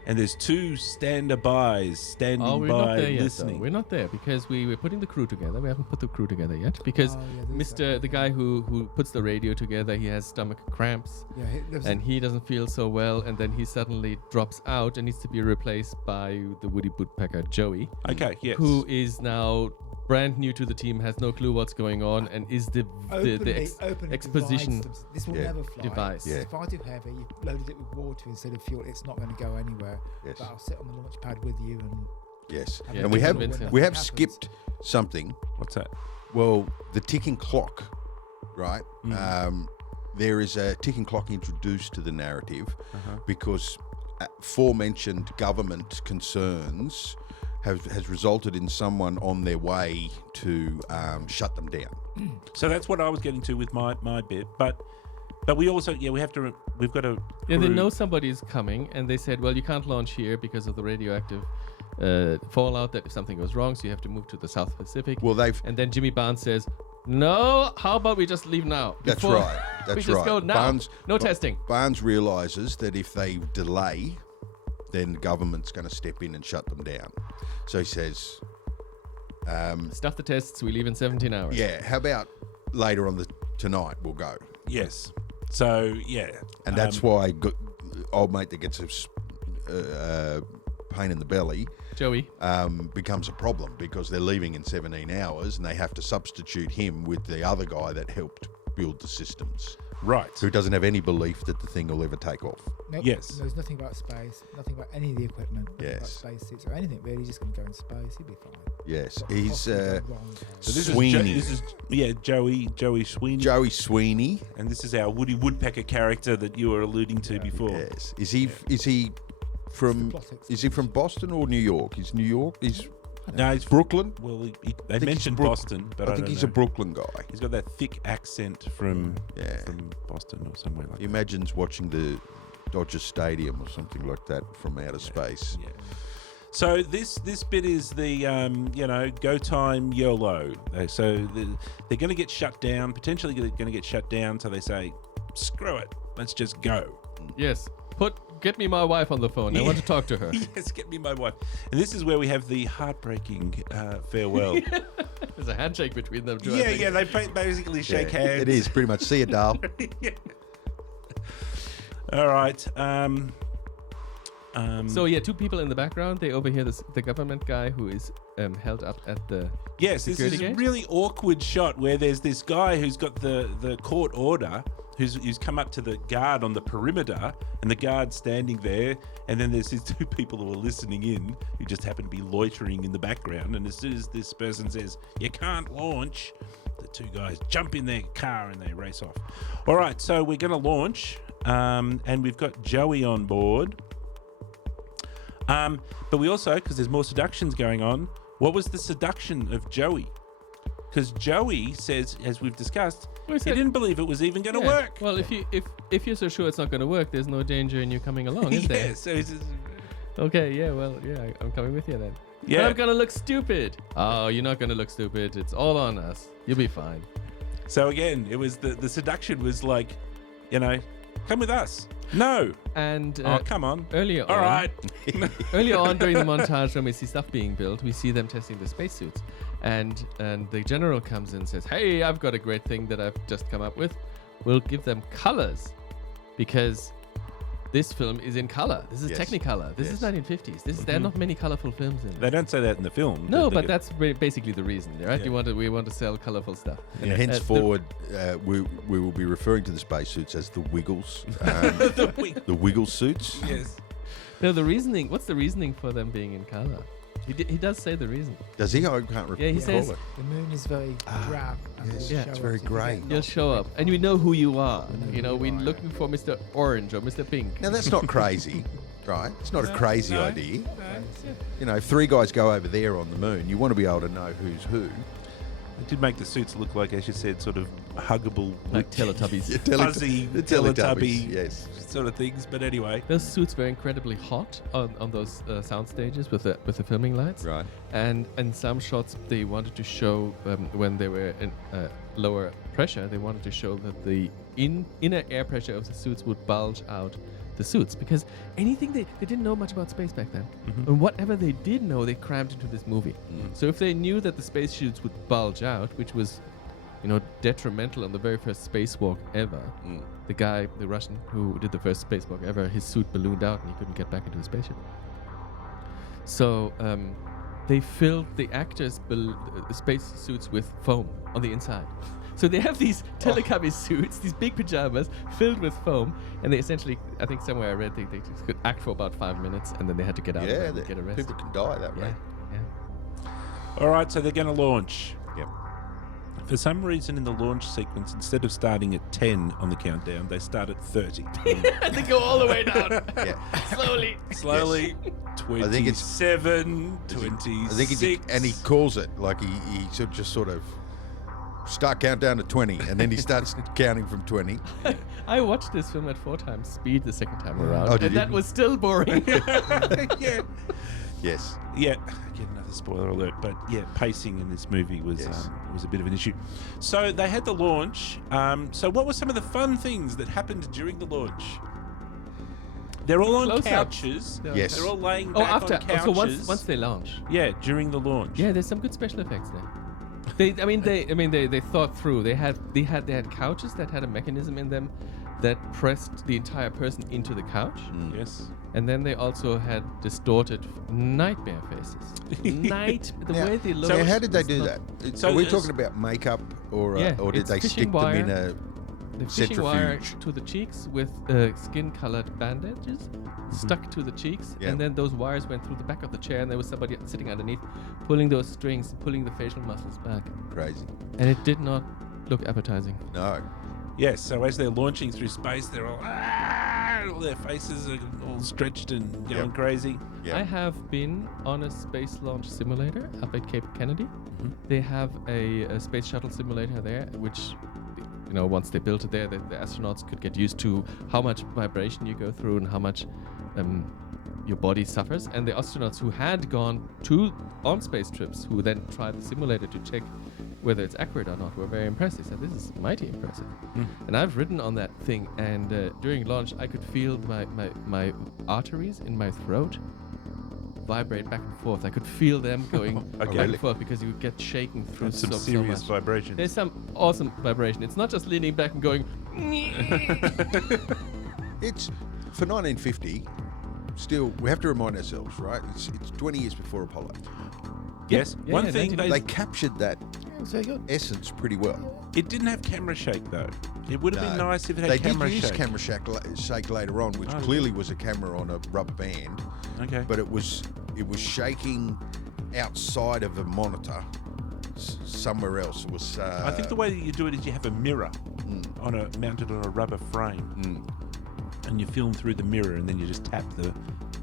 and there's two stand-bys standing Oh, we're not by there yet, though. listening. We're not there because we're putting the crew together. We haven't put the crew together yet because the guy who puts the radio together, he has stomach cramps and he doesn't feel so well, and then he suddenly drops out and needs to be replaced by the Woody Woodpecker Joey, Okay, yes. who is now brand new to the team, has no clue what's going on, and is the exposition This will Yeah. never fly. device. Yeah. It's far too heavy. You've loaded it with water instead of fuel. It's not going to go anywhere. Yes. But I'll sit on the launch pad with you and Yes. Yeah, And we have convince him. we have Happens. skipped something. What's that? Well, the ticking clock, right? Mm. There is a ticking clock introduced to the narrative Uh-huh. because aforementioned government concerns has resulted in someone on their way to shut them down. So that's what I was getting to with my bit, but we also we've got to Yeah, they know somebody's coming, and they said, well, you can't launch here because of the radioactive fallout. That if something goes wrong, so you have to move to the South Pacific. Well, and then Jimmy Barnes says, no, how about we just leave now? That's Before right. That's we just right. go now. No testing. Barnes realises that if they delay, then the government's going to step in and shut them down. So he says, Stuff the tests. We leave in 17 hours. yeah, how about later on tonight we'll go. yes. So yeah, And that's why old mate that gets a pain in the belly Joey. becomes a problem because they're leaving in 17 hours and they have to substitute him with the other guy that helped build the systems, right. who doesn't have any belief that the thing will ever take off. Nope. Yes. There's nothing about space, nothing about any of the equipment, nothing about Yes. spacesuits or anything really. He's just going to go in space. He'll be fine. Yes, What he's possibly go wrong there? So this Sweeney. is Joey Sweeney, Joey Sweeney. and this is our Woody Woodpecker character that you were alluding to before. Yes, is he from Boston or New York? Is New York? He's No, he's Brooklyn. Well, they I think mentioned he's Boston, but I think don't he's know. a Brooklyn guy. He's got that thick accent from Yeah. from Boston or somewhere like He that. imagines watching the Dodger Stadium or something like that from outer space. Yeah. So this bit is the go time YOLO. So they're going to get shut down. Potentially going to get shut down. So they say, screw it, let's just go. Yes. Get me my wife on the phone. I want to talk to her. Yes, get me my wife. And this is where we have the heartbreaking farewell. There's a handshake between them too. I yeah, think. they basically shake Yeah, hands. It is pretty much. See you, Dal. Yeah. All right. So yeah, two people in the background. They overhear the government guy who is held up at the Yes, this security is gate? a really awkward shot where there's this guy who's got the court order, who's come up to the guard on the perimeter, and the guard's standing there, and then there's these two people who are listening in, who just happen to be loitering in the background, and as soon as this person says, you can't launch, the two guys jump in their car and they race off. All right, so we're going to launch, and we've got Joey on board. But we also, because there's more seductions going on, what was the seduction of Joey? Because Joey says, as we've discussed, Well, he he said- didn't believe it was even going to Yeah. work. Well, if you're so sure it's not going to work, there's no danger in you coming along, is there? Yeah, so he's just, Okay, yeah, well, yeah, I'm coming with you then. Yeah. But I'm gonna look stupid. Oh, you're not gonna look stupid. It's all on us. You'll be fine. so again, it was the seduction was like, come with us. No. And Oh, come on. earlier All on, right. earlier on during the montage when we see stuff being built, we see them testing the spacesuits, and the general comes in and says, "Hey, I've got a great thing that I've just come up with. We'll give them colors, because this film is in color. This is Yes. Technicolor. This is 1950s. There are not many colorful films in it." They don't say that in the film. No, they but get- that's basically the reason, right? Yeah. We want to sell colorful stuff. And henceforward, we will be referring to the spacesuits as the Wiggles. The Wiggle suits. Yes. No, the reasoning. What's the reasoning for them being in color? He does say the reason. Does he? I can't recall. Yeah, he says- it. The moon is very drab. And yes, will it's show very us if you grey. get You'll lost. show up, and we know who you are. We know who We're you are, looking for Mr. Orange or Mr. Pink. Now that's not crazy, right? It's not a crazy no. idea. If three guys go over there on the moon, you want to be able to know who's who. It did make the suits look like, as you said, sort of huggable, Like Teletubbies. fuzzy, the Teletubby yes. sort of things. But anyway. Those suits were incredibly hot on those sound stages with the filming lights. Right. And in some shots, they wanted to show when they were in lower pressure, they wanted to show that the inner air pressure of the suits would bulge out the suits, because anything they didn't know much about space back then, and whatever they did know, they crammed into this movie. So if they knew that the spacesuits would bulge out, which was, detrimental on the very first spacewalk ever, the Russian who did the first spacewalk ever, his suit ballooned out and he couldn't get back into the spaceship. So they filled the actors' space suits with foam on the inside. So they have these Teletubbies suits, these big pajamas filled with foam, and they essentially, I think somewhere I read, they could act for about 5 minutes, and then they had to get out Yeah, and get arrested. people can die that Yeah, way. yeah. All right, so they're going to launch. Yep. For some reason, in the launch sequence, instead of starting at 10 on the countdown, they start at 30. And they go all the way down. Yeah. Slowly. Slowly, 27, I think it's- 26. I think and he calls it like he sort of start countdown to 20, and then he starts counting from 20. I watched this film at 4 times speed the second time around, Oh, did and you? that was still boring. Yeah. Yes. Yeah, again, another spoiler alert, but yeah, pacing in this movie was Yes. was a bit of an issue. So they had the launch. So what were some of the fun things that happened during the launch? They're all on Close-ups. couches. Yes. They're all laying Oh, back after. on couches. So once they launch. Yeah, during the launch. Yeah, there's some good special effects there. They thought through. They had couches that had a mechanism in them that pressed the entire person into the couch, Yes. and then they also had distorted nightmare faces. The Now- way they look. So how did they was do not- that? So Are we it's- talking about makeup or Yeah, did it's they fishing stick them in wire. a The fishing wire centrifuge? to the cheeks with skin-colored bandages stuck to the cheeks, Yeah. and then those wires went through the back of the chair, and there was somebody sitting underneath, pulling those strings, pulling the facial muscles back, Crazy. and it did not look appetizing. No. Yes, so as they're launching through space, they're all, all their faces are all stretched and going Yep. crazy. Yeah. I have been on a space launch simulator up at Cape Kennedy. They have a space shuttle simulator there, which, once they built it there, the astronauts could get used to how much vibration you go through and how much your body suffers. And the astronauts who had gone on space trips, who then tried the simulator to check whether it's accurate or not, were very impressed. They said, "This is mighty impressive." And I've ridden on that thing, and during launch, I could feel my arteries in my throat vibrate back and forth. I could feel them going back Okay. and forth because you would get shaken through Some so serious much. vibrations. There's some awesome vibration. It's not just leaning back and going. It's for 1950. Still, we have to remind ourselves, right? It's 20 years before Apollo. Yes. Yeah, One yeah, thing, 1980. They captured that It's very good. essence pretty well. it didn't have camera shake though. It would have been No. nice if it had They camera did use shake. camera shake later on, which Oh. clearly was a camera on a rubber band, Okay. but it was shaking outside of a monitor somewhere else. It was. I think the way that you do it is you have a mirror mounted on a rubber frame, and you film through the mirror, and then you just tap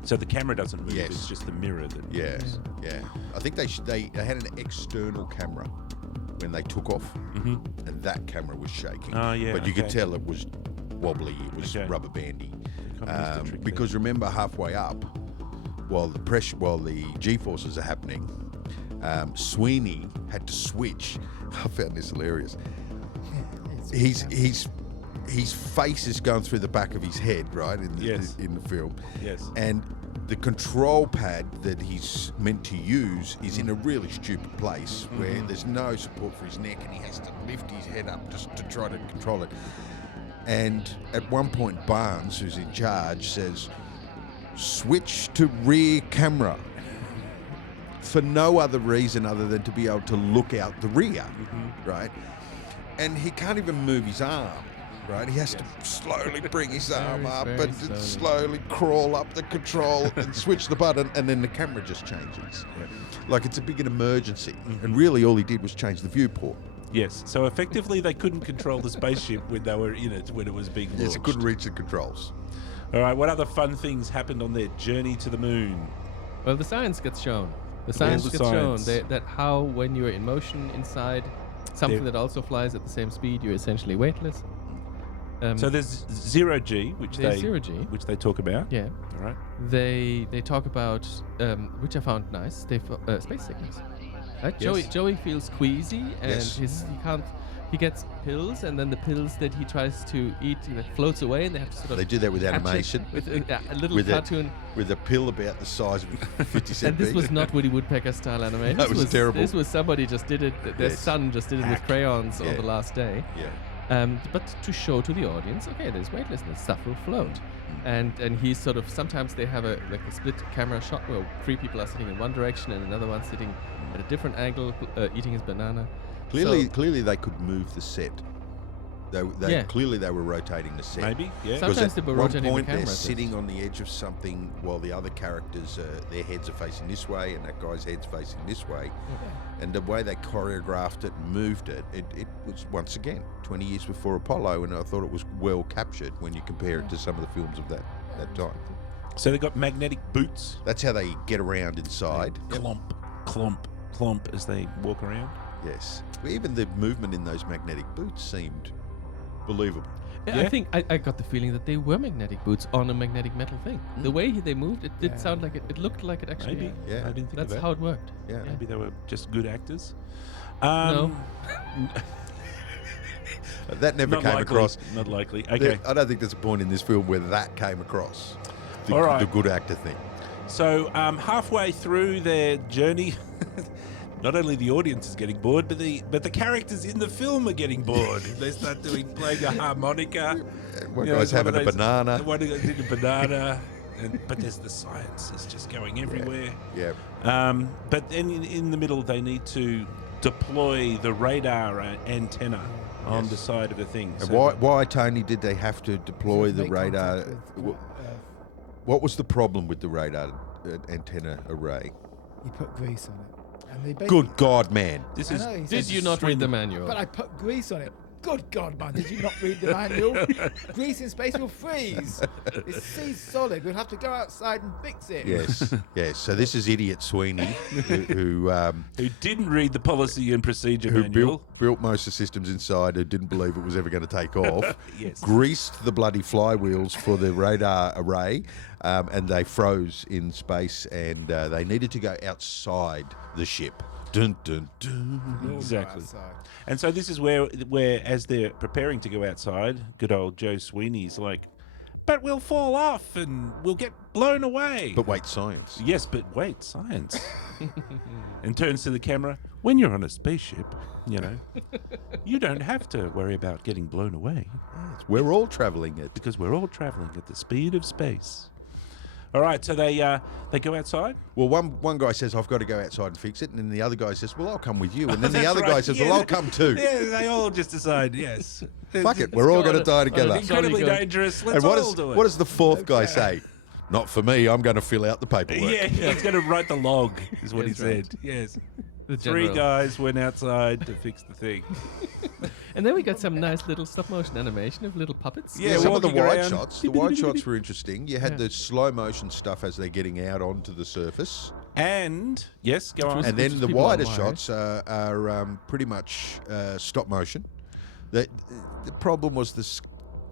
so the camera doesn't move. Yes. It's just the mirror that. Yes, yeah. I think they had an external camera when they took off, and that camera was shaking. Oh, yeah, But you could okay. tell it was wobbly. It was Okay. rubber bandy. Kind of missed the trick Because remember, halfway up, while the G-forces are happening, Sweeney had to switch. I found this hilarious. His face is going through the back of his head, right? Yes. In the film. Yes. And the control pad that he's meant to use is in a really stupid place where there's no support for his neck, and he has to lift his head up just to try to control it. And at one point, Barnes, who's in charge, says, "Switch to rear camera." For no other reason other than to be able to look out the rear, right? And he can't even move his arm, right? He has to slowly bring his arm up very and slowly. slowly crawl up the control and switch the button, and then the camera just changes. Like it's a big emergency. And really all he did was change the viewport. Yes. So effectively, they couldn't control the spaceship when they were in it when it was being launched. Yes, it couldn't reach the controls. All right. What other fun things happened on their journey to the moon? Well, the science gets shown. The science the gets shown science. that how when you're in motion inside something There- that also flies at the same speed, you're essentially weightless. So there's 0G, which There's they 0G. which they talk about. Yeah, All right. they talk about which I found nice. Space sickness. Right? Yes. Joey feels queasy and Yes. he gets pills, and then the pills that he tries to eat that floats away, and they have to sort of They do that with catch it animation. with a little With cartoon. with a pill about the size of 50 And cent this was not Woody Woodpecker style animation. That This was terrible. This was somebody just did it. Their Yes. son just did it with Hack. crayons Yeah. on the last day. Yeah. But to show to the audience, okay, there's weightlessness, stuff will float, and he's sort of sometimes they have a split camera shot where 3 people are sitting in one direction and another one sitting at a different angle, eating his banana. Clearly, So- clearly they could move the set. They clearly they were rotating the set. Maybe, yeah. Sometimes Because they at were one rotating the point they're camera, sitting on the edge of something while the other characters, their heads are facing this way and that guy's head's facing this way. And the way they choreographed it and moved it, it was, once again, 20 years before Apollo, and I thought it was well captured when you compare it to some of the films of that time. So they've got magnetic boots. That's how they get around inside. Clomp, clomp, clomp as they walk around. Yes. Even the movement in those magnetic boots seemed believable. I think I got the feeling that they were magnetic boots on a magnetic metal thing. The way they moved, it did sound like it looked like it actually. Maybe. Yeah. I didn't think That's of that. how it worked. Yeah. Maybe they were just good actors. No. That never Not came likely. across. Not likely. Okay. I don't think there's a point in this film where that came across. All right. The good actor thing. So halfway through their journey, not only the audience is getting bored, but the characters in the film are getting bored. They start playing a harmonica. One You know, guy's it's one having of a those- banana. One guy's eating a banana. But there's the science is just going everywhere. Yeah. But then in the middle, they need to deploy the radar antenna on the side of the thing. And So why, Tony, did they have to deploy the Make radar? contact with, What was the problem with the radar antenna array? you put grease on it. And they basically, Good God, man. this I is know, he Did says- you not read the manual? But I put grease on it. Good God, man, did you not read the manual? Grease in space will freeze. It's sea solid. We'll have to go outside and fix it. Yes, yes. So this is idiot Sweeney, who didn't read the policy and procedure manual. built most of the systems inside, who didn't believe it was ever going to take off. Yes. Greased the bloody flywheels for the radar array, and they froze in space, and they needed to go outside the ship. Dun, dun, dun. We'll go Exactly. outside. And so this is where as they're preparing to go outside, good old Joe Sweeney's like, but we'll fall off and we'll get blown away. But wait, science. Yes, but wait, science. And turns to the camera. When you're on a spaceship, you don't have to worry about getting blown away Yes, we're all travelling it. because we're all traveling at the speed of space. All right, so they go outside. Well, one guy says, I've got to go outside and fix it. And then the other guy says, well, I'll come with you. And then the That's other guy right, says, yeah. well, I'll come too. Yeah, they all just decide, yes. Fuck it, we're all going to die together. Incredibly Jolly good. dangerous. Let's And all do it. what does the fourth guy say? Not for me, I'm going to fill out the paperwork. Yeah, he's going to write the log, is what he That's right. said. Yes. The 3 general. guys went outside to fix the thing. And then we got some nice little stop motion animation of little puppets. Yeah, Some of the walking wide around. shots, were interesting. You had the slow motion stuff as they're getting out onto the surface, And, yes, go on. was- and which then is the people on wider wires. shots are pretty much stop motion. The problem was the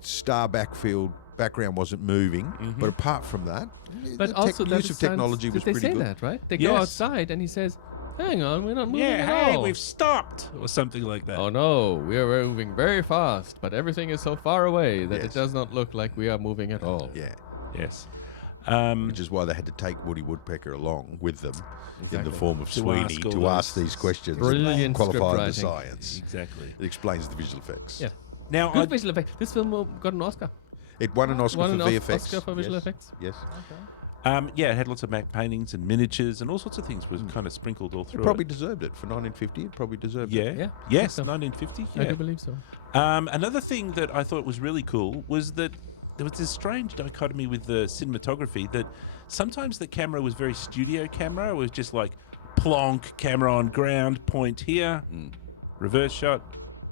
star background wasn't moving, but apart from that, But the also, that use of technology was they pretty say good. that, right? They go Yes. outside, and he says, "Hang on, we're not moving yeah, at hey, all." we've stopped, or something like that. Oh no, we are moving very fast, but everything is so far away that Yes. it does not look like we are moving at all. Yeah. Yes. Which is why they had to take Woody Woodpecker along with them in the form of To Sweeney ask all to those ask these questions. Brilliant and qualify the script science. Exactly. It explains the visual effects. Yeah. Now, Good visual effects. This film got an Oscar. It won an Oscar Won for an VFX. Oscar for visual yes. effects. Yes. it had lots of matte paintings and miniatures and all sorts of things was kind of sprinkled all It through probably it. deserved it. For 1950, it probably deserved Yeah. it. Yeah, Yes, so. 1950. I Yeah. do believe so. Another thing that I thought was really cool was that there was this strange dichotomy with the cinematography that sometimes the camera was very studio camera. It was just like plonk, camera on ground, point here, reverse shot,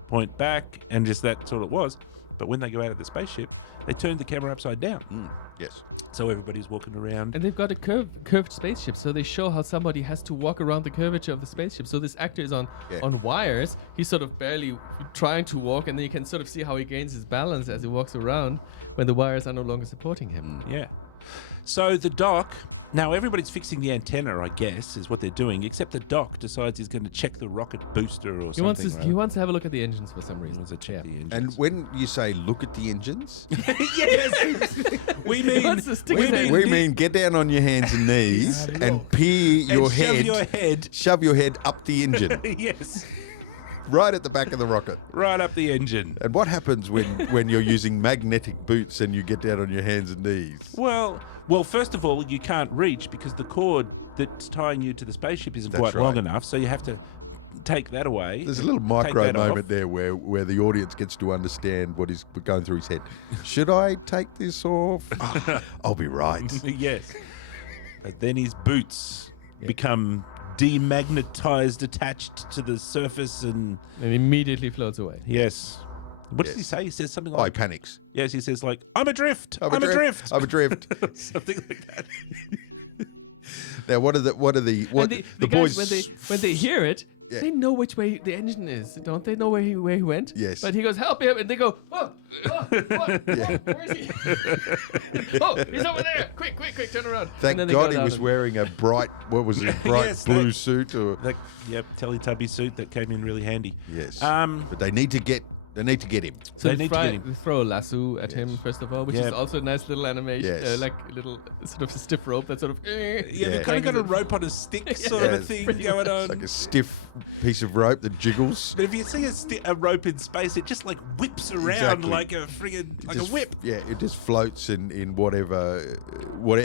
point back, and just that sort of was. But when they go out of the spaceship, they turned the camera upside down. Yes. So everybody's walking around. And they've got a curved spaceship, so they show how somebody has to walk around the curvature of the spaceship. So this actor is on wires. He's sort of barely trying to walk, and then you can sort of see how he gains his balance as he walks around when the wires are no longer supporting him. Yeah. So the doc, now everybody's fixing the antenna, I guess, is what they're doing, except the doc decides he's going to check the rocket booster or He wants something. to, he wants to have a look at the engines for some He reason. wants to check the engines. And when you say look at the engines, yes! we He mean, wants to stick we his mean, hand- we mean get down on your hands and knees Have a and look. peer and your shove head, your head, shove your head up the engine, yes, right at the back of the rocket. right up the engine. And what happens when you're using magnetic boots and you get down on your hands and knees? Well, first of all, you can't reach because the cord that's tying you to the spaceship isn't That's quite long right. enough, so you have to take that away. There's a little take micro that off. moment there where the audience gets to understand what is going through his head. Should I take this off? I'll be right. Yes. But then his boots become demagnetized, attached to the surface, and immediately floats away. yes. What does he Yes. say? He says something Oh, he like, panics. yes, he says like, I'm adrift. I'm adrift. Something like that. Now, what are the And the boys guys, when they hear it, Yeah. they know which way the engine is, don't they? Know where he went. Yes. But he goes, help him, and they go, what? Where is he? Oh, he's over there! Quick, turn around! Thank And then they God go he down was and- wearing a bright, what was it, bright Yes, blue that- suit or That, Teletubby suit that came in really handy. yes. Um, But they need to get him. So They they need to get him. throw a lasso at him first of all, which Yeah. is also a nice little animation, Yes. like a little sort of stiff rope that sort of. yeah, Yeah. they've kind of got a rope on a stick sort of a Yes. thing Pretty going much. on. It's like a stiff piece of rope that jiggles. But if you see a rope in space, it just like whips around Exactly. like a friggin' like Just- a whip. Yeah, it just floats in whatever,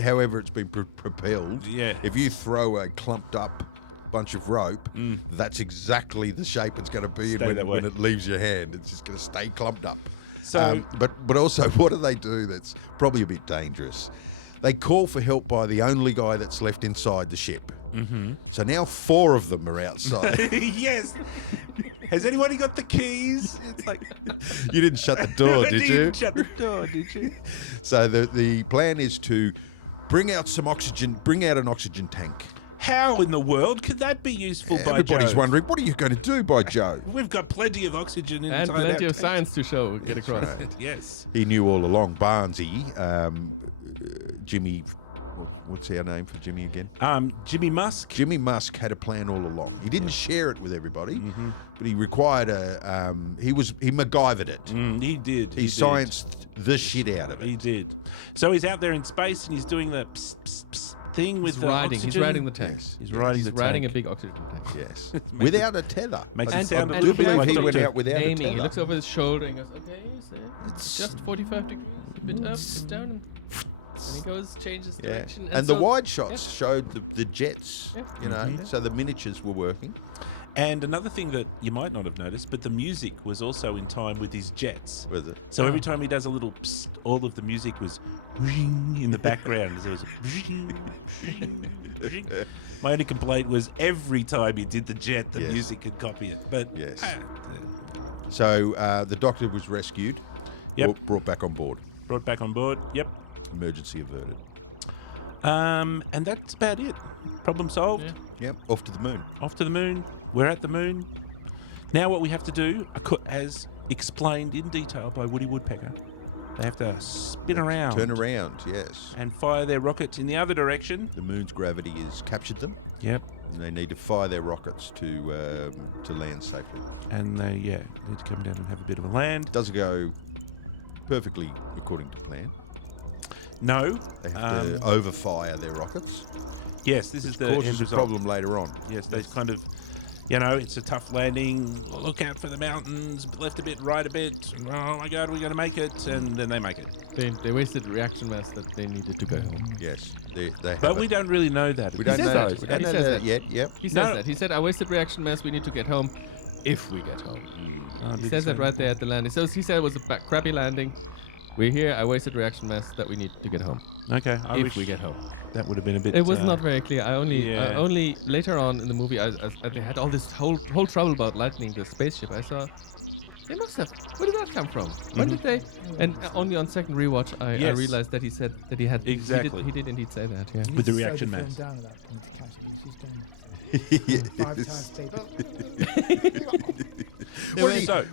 however it's been propelled. Yeah. If you throw a clumped up bunch of rope, that's exactly the shape it's going to be in Stay that way. when it leaves your hand. It's just going to stay clumped up. So- but also, what do they do that's probably a bit dangerous? They call for help by the only guy that's left inside the ship. Mm-hmm. So now 4 of them are outside. Yes. Has anybody got the keys? It's like, You didn't shut the door, did you? didn't shut the door, did you? So the plan is to bring out an oxygen tank. How in the world could that be useful by Everybody's Joe? wondering, what are you going to do by Joe? We've got plenty of oxygen And inside plenty our of tanks. science to show, get across. right. Yes. He knew all along. Barnesy, Jimmy, what's our name for Jimmy again? Jimmy Musk. Jimmy Musk had a plan all along. He didn't share it with everybody, but he required he MacGyvered it. He did. He scienced the shit out of it. He did. So he's out there in space and he's doing the psst, psst, psst thing with He's the riding. oxygen. He's riding the tank. Yes. He's riding He's the riding tank. a big oxygen tank. Yes, without a tether. Makes I it sound I a do little bit believe like he went Doctor out without a Aiming. He tether. looks over his shoulder and goes, okay, so it's just 45 degrees, a bit up, a bit down, and he goes, changes Yeah, direction. and the so- wide shots showed the jets. Yeah. You know, so the miniatures were working. And another thing that you might not have noticed, but the music was also in time with his jets. Was it? So every time he does a little psst, all of the music was in the background. There was a My only complaint was every time he did the jet, the Yes. music could copy it. But Yes. So the doctor was rescued, Yep. brought back on board. brought back on board. Yep. Emergency averted. And that's about it. Problem solved. Yeah. Yep, off to the moon. Off to the moon. We're at the moon. Now what we have to do, as explained in detail by Woody Woodpecker, they have to spin around. Turn around, yes. And fire their rockets in the other direction. The moon's gravity has captured them, Yep. and they need to fire their rockets to land safely. And they, need to come down and have a bit of a land. Doesn't go perfectly according to plan. No. They have to overfire their rockets. Yes, this is the Causes end a result. problem later on. Yes, they kind of, it's a tough landing. Look out for the mountains. Left a bit, right a bit. Oh my God, we're going to make it. And then they make it. They wasted reaction mass that they needed to go home. Yes, they have But we don't really know that. we don't says know that. that. We don't He know says that that. yet. Yep. He says No. that. He said, I wasted reaction mass, we need to get home if we get home. He says that right there at the landing. So he said it was a crappy landing. We're here, I wasted reaction mass that we need to get home. Okay, I if wish we get home. that would have been a bit. It was not very clear. I yeah. only later on in the movie, they had all this whole trouble about lightning the spaceship. I saw they must have. Where did that come from? When did they? And only on second rewatch, I Yes. realized that he said that he had Exactly. He did indeed say that. Yeah. With the You reaction slowed the mass. film down at that point to catch it. She's done 5 times speed.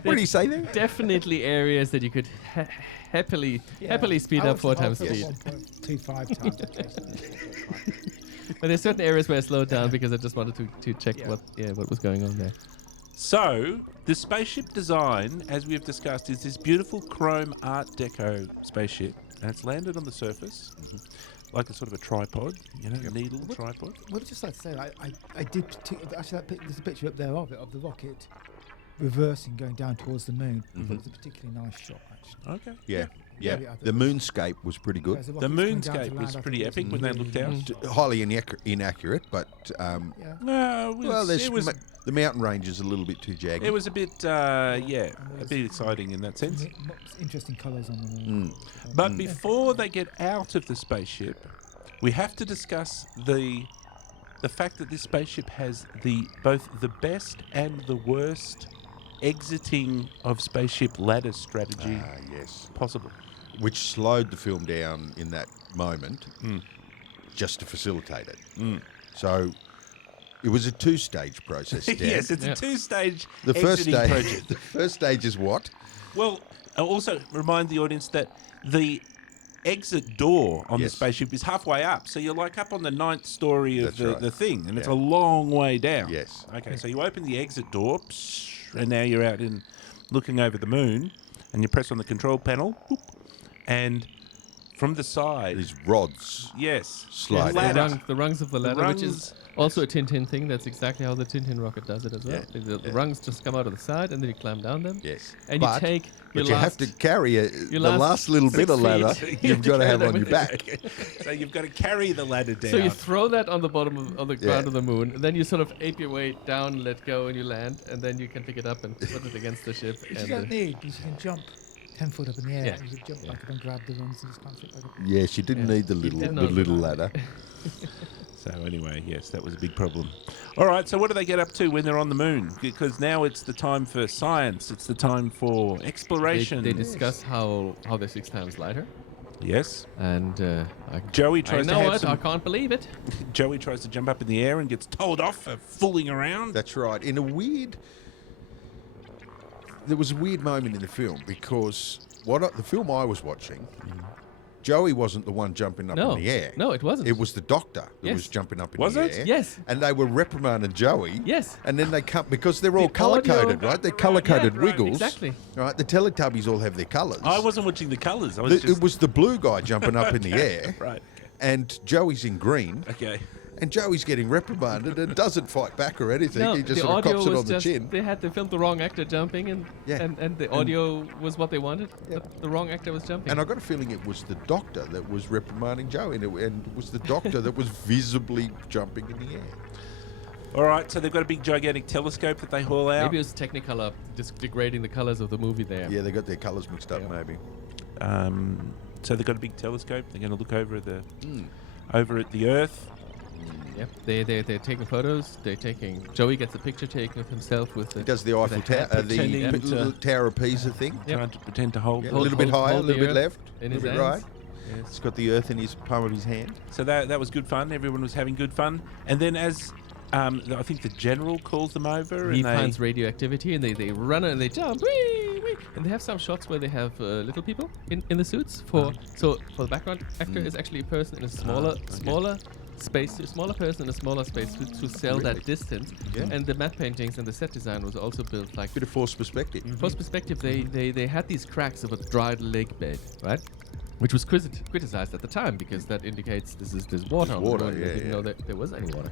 What do you say there? Definitely areas that you could happily speed up 4 times speed. 1.25 times. But there's certain areas where I slowed down because I just wanted to check what was going on there. So the spaceship design, as we have discussed, is this beautiful chrome Art Deco spaceship, and it's landed on the surface, like a sort of a tripod, needle tripod. What did I just like to say? I did actually. There's a picture up there of the rocket reversing, going down towards the moon. It was a particularly nice shot, actually. Okay. Yeah. Yeah, Yeah, the moonscape was pretty good. So The rockets coming down to moonscape land, was I pretty think, epic was when they really, looked out. Highly inaccurate, but Yeah. No, well, it was the mountain range is a little bit too jagged. it was a bit a bit exciting in that sense. Interesting colours on the moon. But before they get out of the spaceship, we have to discuss the fact that this spaceship has both the best and the worst exiting of spaceship ladder strategy Yes, possible. which slowed the film down in that moment just to facilitate it. So it was a two-stage process, Dan. Yes, it's a two-stage The first exiting stage, project. the first stage is what? Well, I'll also remind the audience that the exit door on the Yes. spaceship is halfway up. So you're like up on the 9th story of That's right. the thing, and it's a Yeah. long way down. Yes. Okay, so you open the exit door, and now you're out in looking over the moon, and you press on the control panel, boop, and from the side, These rods yes, slide the down. ladder. The rungs of the ladder, which is rungs- also a Tintin thing. That's exactly how the Tintin rocket does it as well. Yeah, The rungs just come out of the side, and then you climb down them. Yes. And But- you take your But you have last. to carry the last last little bit 6 of ladder feet. you've got to carry have that on your with you. back. So you've got to carry the ladder down. So you throw that on the bottom of the ground Yeah. of the moon, and then you sort of ape your way down, let go, and you land, and then you can pick it up and put it against the ship. Which you And don't need, because you can jump 10 foot up in the air. Yeah. You can jump back up and grab the rungs and just climb straight back up. Yes, you didn't Yeah. need the You little did the not. little ladder. So anyway, yes, that was a big problem. All right, so what do they get up to when they're on the moon? Because now it's the time for science. It's the time for exploration. they discuss how they're 6 times lighter, Yes. and Joey I tries to know have it. I some, can't believe it. Joey tries to jump up in the air and gets told off for fooling around. That's right. There was a weird moment in the film because the film I was watching, Joey wasn't the one jumping up No, in the air. no, it wasn't. It was the doctor that Yes. was jumping up in Was the it? air. Yes. And they were reprimanding Joey. Yes. And then they come because they're all The color coded, audio- right? They're color coded Yeah, wiggles. exactly. Right. The Teletubbies all have their colors. I wasn't watching the colours. I was just It was the blue guy jumping up in the air. right. And Joey's in green. Okay. And Joey's getting reprimanded and doesn't fight back or anything. No, he just the sort of audio cops it was on the just chin. they filmed the wrong actor jumping, and Yeah. and the audio was what they wanted. Yeah. The wrong actor was jumping. And I got a feeling it was the doctor that was reprimanding Joey, and it was the doctor that was visibly jumping in the air. All right, so they've got a big gigantic telescope that they haul out. Maybe it was Technicolor just degrading the colors of the movie there. Yeah, they got their colours mixed up, Yeah. maybe. So they've got a big telescope. They're going to look over at the Earth. Yep. They're taking photos. Joey gets a picture taken of himself with the. He does the with Eiffel a hat Tower, pretending the to- Tower of Pisa thing. Yep. Trying to pretend to hold. Yeah, a Hold- little bit hold- higher, a hold little the bit Earth left, in a his little bit right. hands. Yes. It's got the earth in his palm of his hand. So that was good fun. Everyone was having good fun. And then as I think the general calls them over, He and they finds radioactivity, and they run and they jump, whee, whee. And they have some shots where they have little people in the suits. So the background actor is actually a person in a smaller smaller person in a smaller space to sell Really? that distance. Yeah. And the matte paintings and the set design was also built like. Bit of forced perspective. First perspective, they had these cracks of a dried lake bed, right? Which was criticized at the time because that indicates there's water on the water, moon. They yeah, didn't yeah. know that there was any water.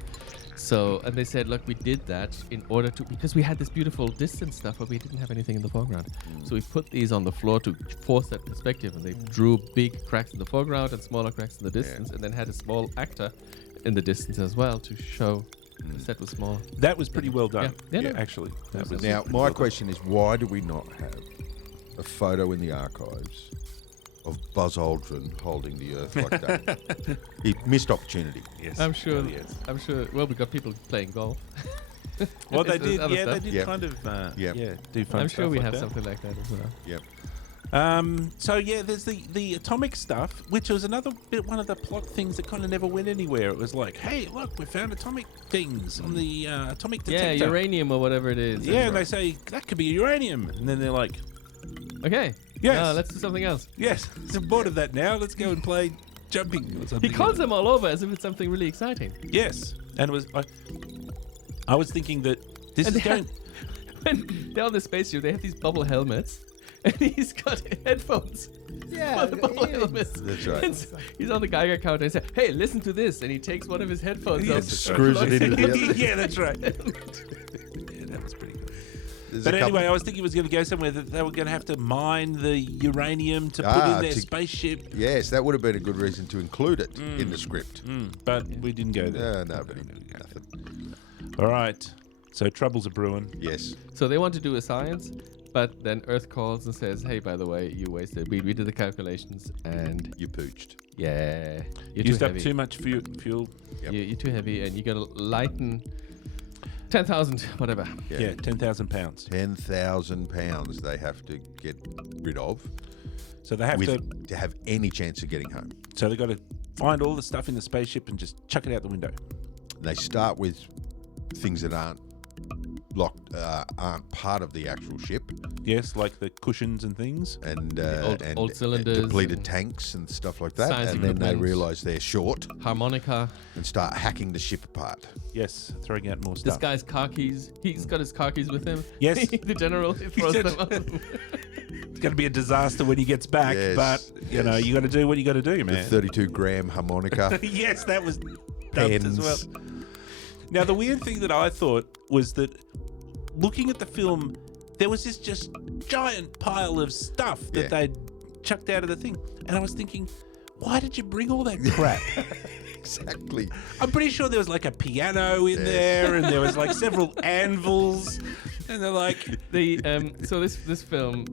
So, and they said, look, we did that in order to, because we had this beautiful distance stuff, but we didn't have anything in the foreground. So we put these on the floor to force that perspective, and they drew big cracks in the foreground and smaller cracks in the distance, and then had a small actor in the distance as well to show the set was small. that was pretty well done. Yeah. Yeah, no. Actually. That was Now, pretty my well done. question is, why do we not have a photo in the archives of Buzz Aldrin holding the Earth like that? He missed opportunity. Yes. I'm sure. Yes. I'm sure. Well, we got people playing golf. Well, they There's did. other Yeah, stuff. they did Yeah. kind of. Yeah. Do fun I'm stuff sure we like have that. something like that as well. Yep. So yeah, there's the atomic stuff, which was another bit, one of the plot things that kind of never went anywhere. It was like, hey, look, we found atomic things on the atomic detector. Yeah, uranium or whatever it is. Yeah, and they say that could be uranium, and then they're like, Okay. Yes. No, let's do something else. yes, I'm bored of that now. Let's go and play jumping or something. He calls them all over as if it's something really exciting. Yes, and it was I was thinking that this And is they going. When they're on the spaceship, they have these bubble helmets, and he's got headphones. Yeah, for the bubble helmets. That's right. And he's on the Geiger counter and says, "Hey, listen to this," and he takes one of his headphones Yes, off, screws it into the other. Yeah, that's right. Yeah, that was pretty good. But anyway, I was thinking it was going to go somewhere that they were going to have to mine the uranium to put in their spaceship. Yes, that would have been a good reason to include it in the script. But we didn't go there. Nobody. Nothing. All right. So troubles are brewing. Yes. So they want to do a science, but then Earth calls and says, "Hey, by the way, you wasted. We did the calculations, and You pooched. yeah, you're Used too up heavy. too much fuel. Yep. You're too heavy, and you got to lighten 10,000, whatever." Yeah, 10,000 pounds. 10,000 pounds they have to get rid of So they have to have any chance of getting home. So they've got to find all the stuff in the spaceship and just chuck it out the window. They start with things that aren't part of the actual ship, Yes, like the cushions and things. and old cylinders depleted and tanks and stuff like that. science And then they equipment. realise they're short Harmonica. and start hacking the ship apart. Yes, throwing out more This stuff. guy's car keys. He's got his car keys with him. Yes. The general throws said- them on. It's going to be a disaster when he gets back, Yes, but you know, you got to do what you got to do, The man. 32-gram harmonica. Yes, that was dumped Pens. as well. Now, the weird thing that I thought was that looking at the film, there was this just giant pile of stuff that Yeah. they'd chucked out of the thing. And I was thinking, why did you bring all that crap? Exactly. I'm pretty sure there was like a piano in there and there was like several anvils. And they're like, So this film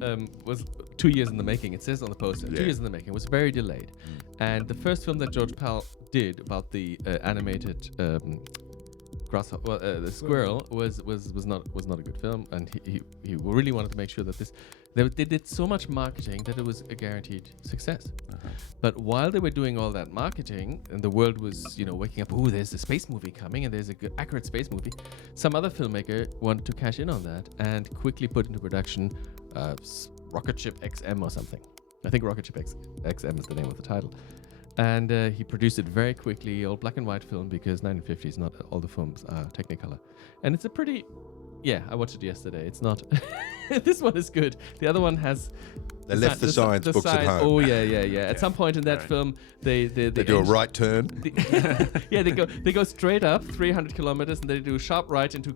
was 2 years in the making. It says on the poster, 2 Yeah. years in the making. It was very delayed. And the first film that George Pal did about the animated grasshopper, the squirrel, was not a good film. And he really wanted to make sure that they did so much marketing that it was a guaranteed success. But while they were doing all that marketing and the world was, waking up, oh, there's a space movie coming and there's a good, accurate space movie, some other filmmaker wanted to cash in on that and quickly put into production Rocket Ship XM or something. I think Rocket Ship XM is the name of the title. And he produced it very quickly, all black and white film, because 1950s, not all the films are Technicolor. And it's a pretty... Yeah, I watched it yesterday. It's not... This one is good. The other one has... They left the science books at home. Oh, yeah. At some point in that film, they do a right turn. yeah, they go straight up 300 kilometers and they do a sharp right in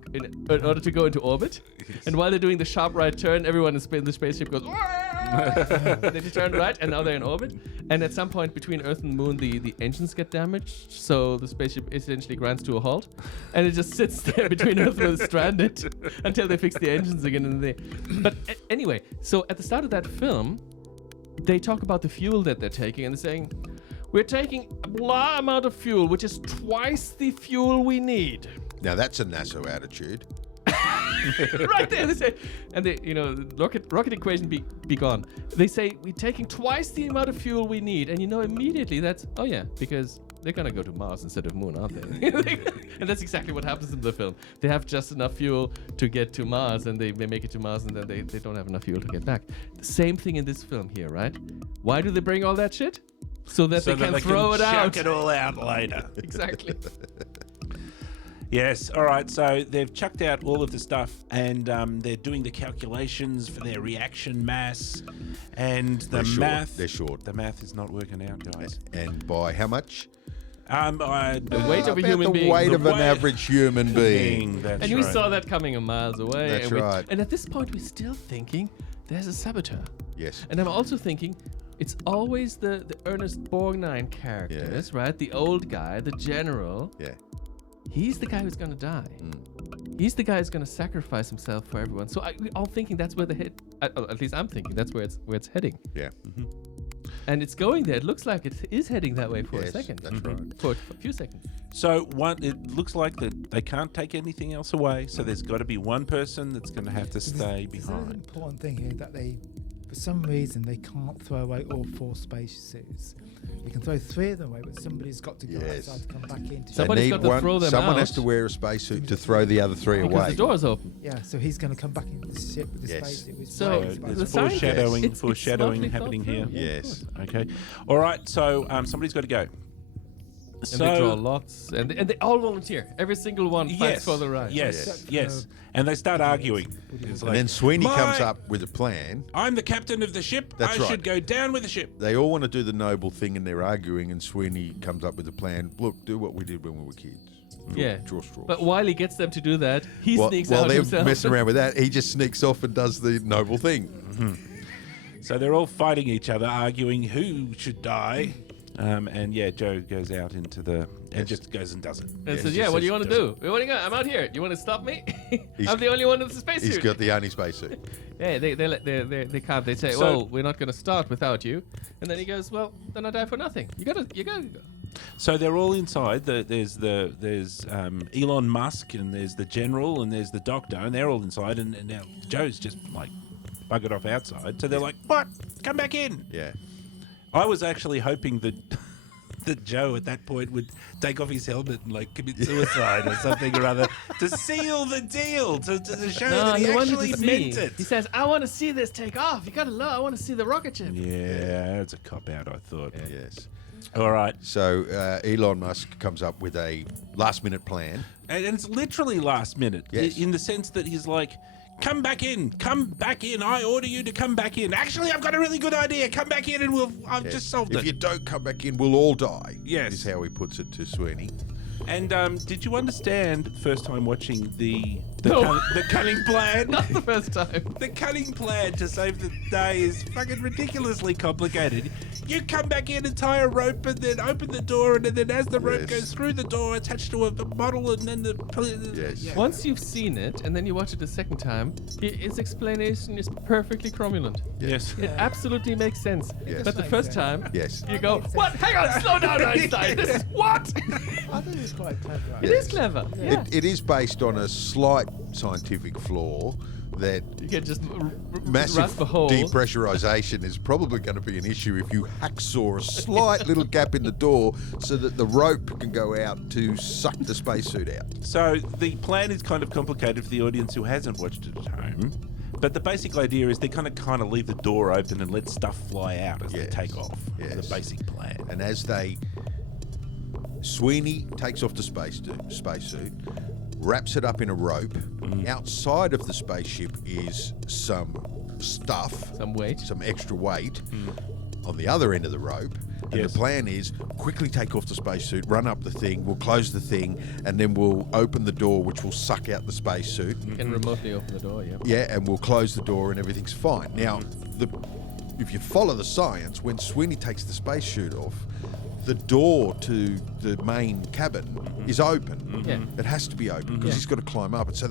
order to go into orbit. And while they're doing the sharp right turn, everyone in the spaceship goes. And then they turn right, and now they're in orbit. And at some point between Earth and Moon, the engines get damaged, so the spaceship essentially grinds to a halt, and it just sits there between Earth and Moon, stranded, until they fix the engines again. But anyway, so at the start of that film, they talk about the fuel that they're taking, and they're saying, we're taking a blah amount of fuel, which is twice the fuel we need. Now that's a NASA attitude. Right there, they say, and rocket equation be gone. They say, we're taking twice the amount of fuel we need, and immediately that's, oh yeah, because they're gonna go to Mars instead of Moon, aren't they? And that's exactly what happens in the film. They have just enough fuel to get to Mars, and they make it to Mars, and then they don't have enough fuel to get back. The same thing in this film here, right? Why do they bring all that shit? So that they can throw it out. Chuck it all out later. Exactly. Yes, all right, so they've chucked out all of the stuff and they're doing the calculations for their reaction mass and the math. They're short. The math is not working out, guys. And by how much? The weight of a About human the being. weight The of an weight- average human being. That's And right. we saw that coming a miles away. That's right. And at this point, we're still thinking there's a saboteur. Yes. And I'm also thinking it's always the Ernest Borgnine characters, right? The old guy, the general. Yeah. He's the guy who's going to die. He's the guy who's going to sacrifice himself for everyone. So we're all thinking that's where the head. At least I'm thinking that's where it's heading. Yeah. And it's going there. It looks like it is heading that way for a Yes, second. that's right. For a few seconds. So it looks like that they can't take anything else away, so there's got to be one person that's going to have to stay There's an behind. important thing here that for some reason, they can't throw away all 4 spacesuits. You can throw 3 of them away, but somebody's got to go Yes. outside to come back in. They Somebody's need got to throw them Someone out. has to wear a spacesuit to throw the other 3 Because away. the door's open. Yeah, so he's going to come back into the ship with the Yes. spacesuit. With So, space the There's science- it's foreshadowing smartly happening thought here. through. Yes. Okay. All right, so somebody's got to go. And they draw lots, and they all volunteer. Every single one fights for the right. Yes, yes. And they start arguing. It's And then Sweeney "My- comes up with a plan. I'm the captain of the ship. That's I right. should go down with the ship. They all want to do the noble thing and they're arguing, and Sweeney comes up with a plan. Look, do what we did when we were kids. Yeah. Draw straws. But while he gets them to do that, he sneaks while out they're himself. messing around with that, he just sneaks off and does the noble thing. So they're all fighting each other, arguing who should die. And yeah, Joe goes out into the and just goes and does it. And says, he "Yeah, what do you says- want to do? What do you got? I'm out here. You want to stop me? I'm the only one in the spacesuit." He's got the only spacesuit. Yeah, they can't. They say, So- "Well, we're not going to start without you." And then he goes, "Well, then I die for nothing. You gotta go." So they're all inside. There's Elon Musk and there's the general and there's the doctor and they're all inside. And now Joe's just like buggered off outside. So they're like, "What? Come back in." Yeah. I was actually hoping that that Joe at that point would take off his helmet and like commit suicide or something or other to seal the deal, to show that he wanted actually to see. meant it. He says, "I want to see this take off. You gotta know. I want to see the rocket ship." Yeah, that's a cop out, I thought. Yes. All right. So Elon Musk comes up with a last-minute plan. And it's literally last minute Yes. in the sense that he's like, come back in. I order you to come back in. Actually, I've got a really good idea. Come back in and I've just solved If it. you don't come back in, we'll all die. Yes. Is how he puts it to Sweeney. And did you understand first time watching the No. the cunning plan? Not the first time. The cunning plan to save the day is fucking ridiculously complicated. You come back in and tie a rope and then open the door and then as the rope Yes. goes through the door attached to a bottle and then the... Yes. Yeah. Once you've seen it and then you watch it a second time, his explanation is perfectly cromulent. Yes. It absolutely makes sense. Yes. But the Makes first sense. time, Yes. you go, "What? Hang on, slow down, Einstein. This is what?" I thought it was quite clever. It is clever. Yeah. It is based on a slight scientific flaw that You can just massive rasp a hole. depressurization is probably going to be an issue if you hacksaw a slight little gap in the door so that the rope can go out to suck the spacesuit out. So the plan is kind of complicated for the audience who hasn't watched it at home. But the basic idea is they kind of leave the door open and let stuff fly out as they Yes. take off. Yes. The basic plan. And as Sweeney takes off the spacesuit, wraps it up in a rope. Outside of the spaceship is some stuff, Some weight. some extra weight on the other end of the rope. And Yes. the plan is quickly take off the spacesuit, run up the thing, we'll close the thing, and then we'll open the door, which will suck out the spacesuit. You can remotely open the door, yeah. Yeah, and we'll close the door and everything's fine. Now, if you follow the science, when Sweeney takes the spacesuit off, the door to the main cabin is open. Yeah. It has to be open because Yeah. he's got to climb up it. So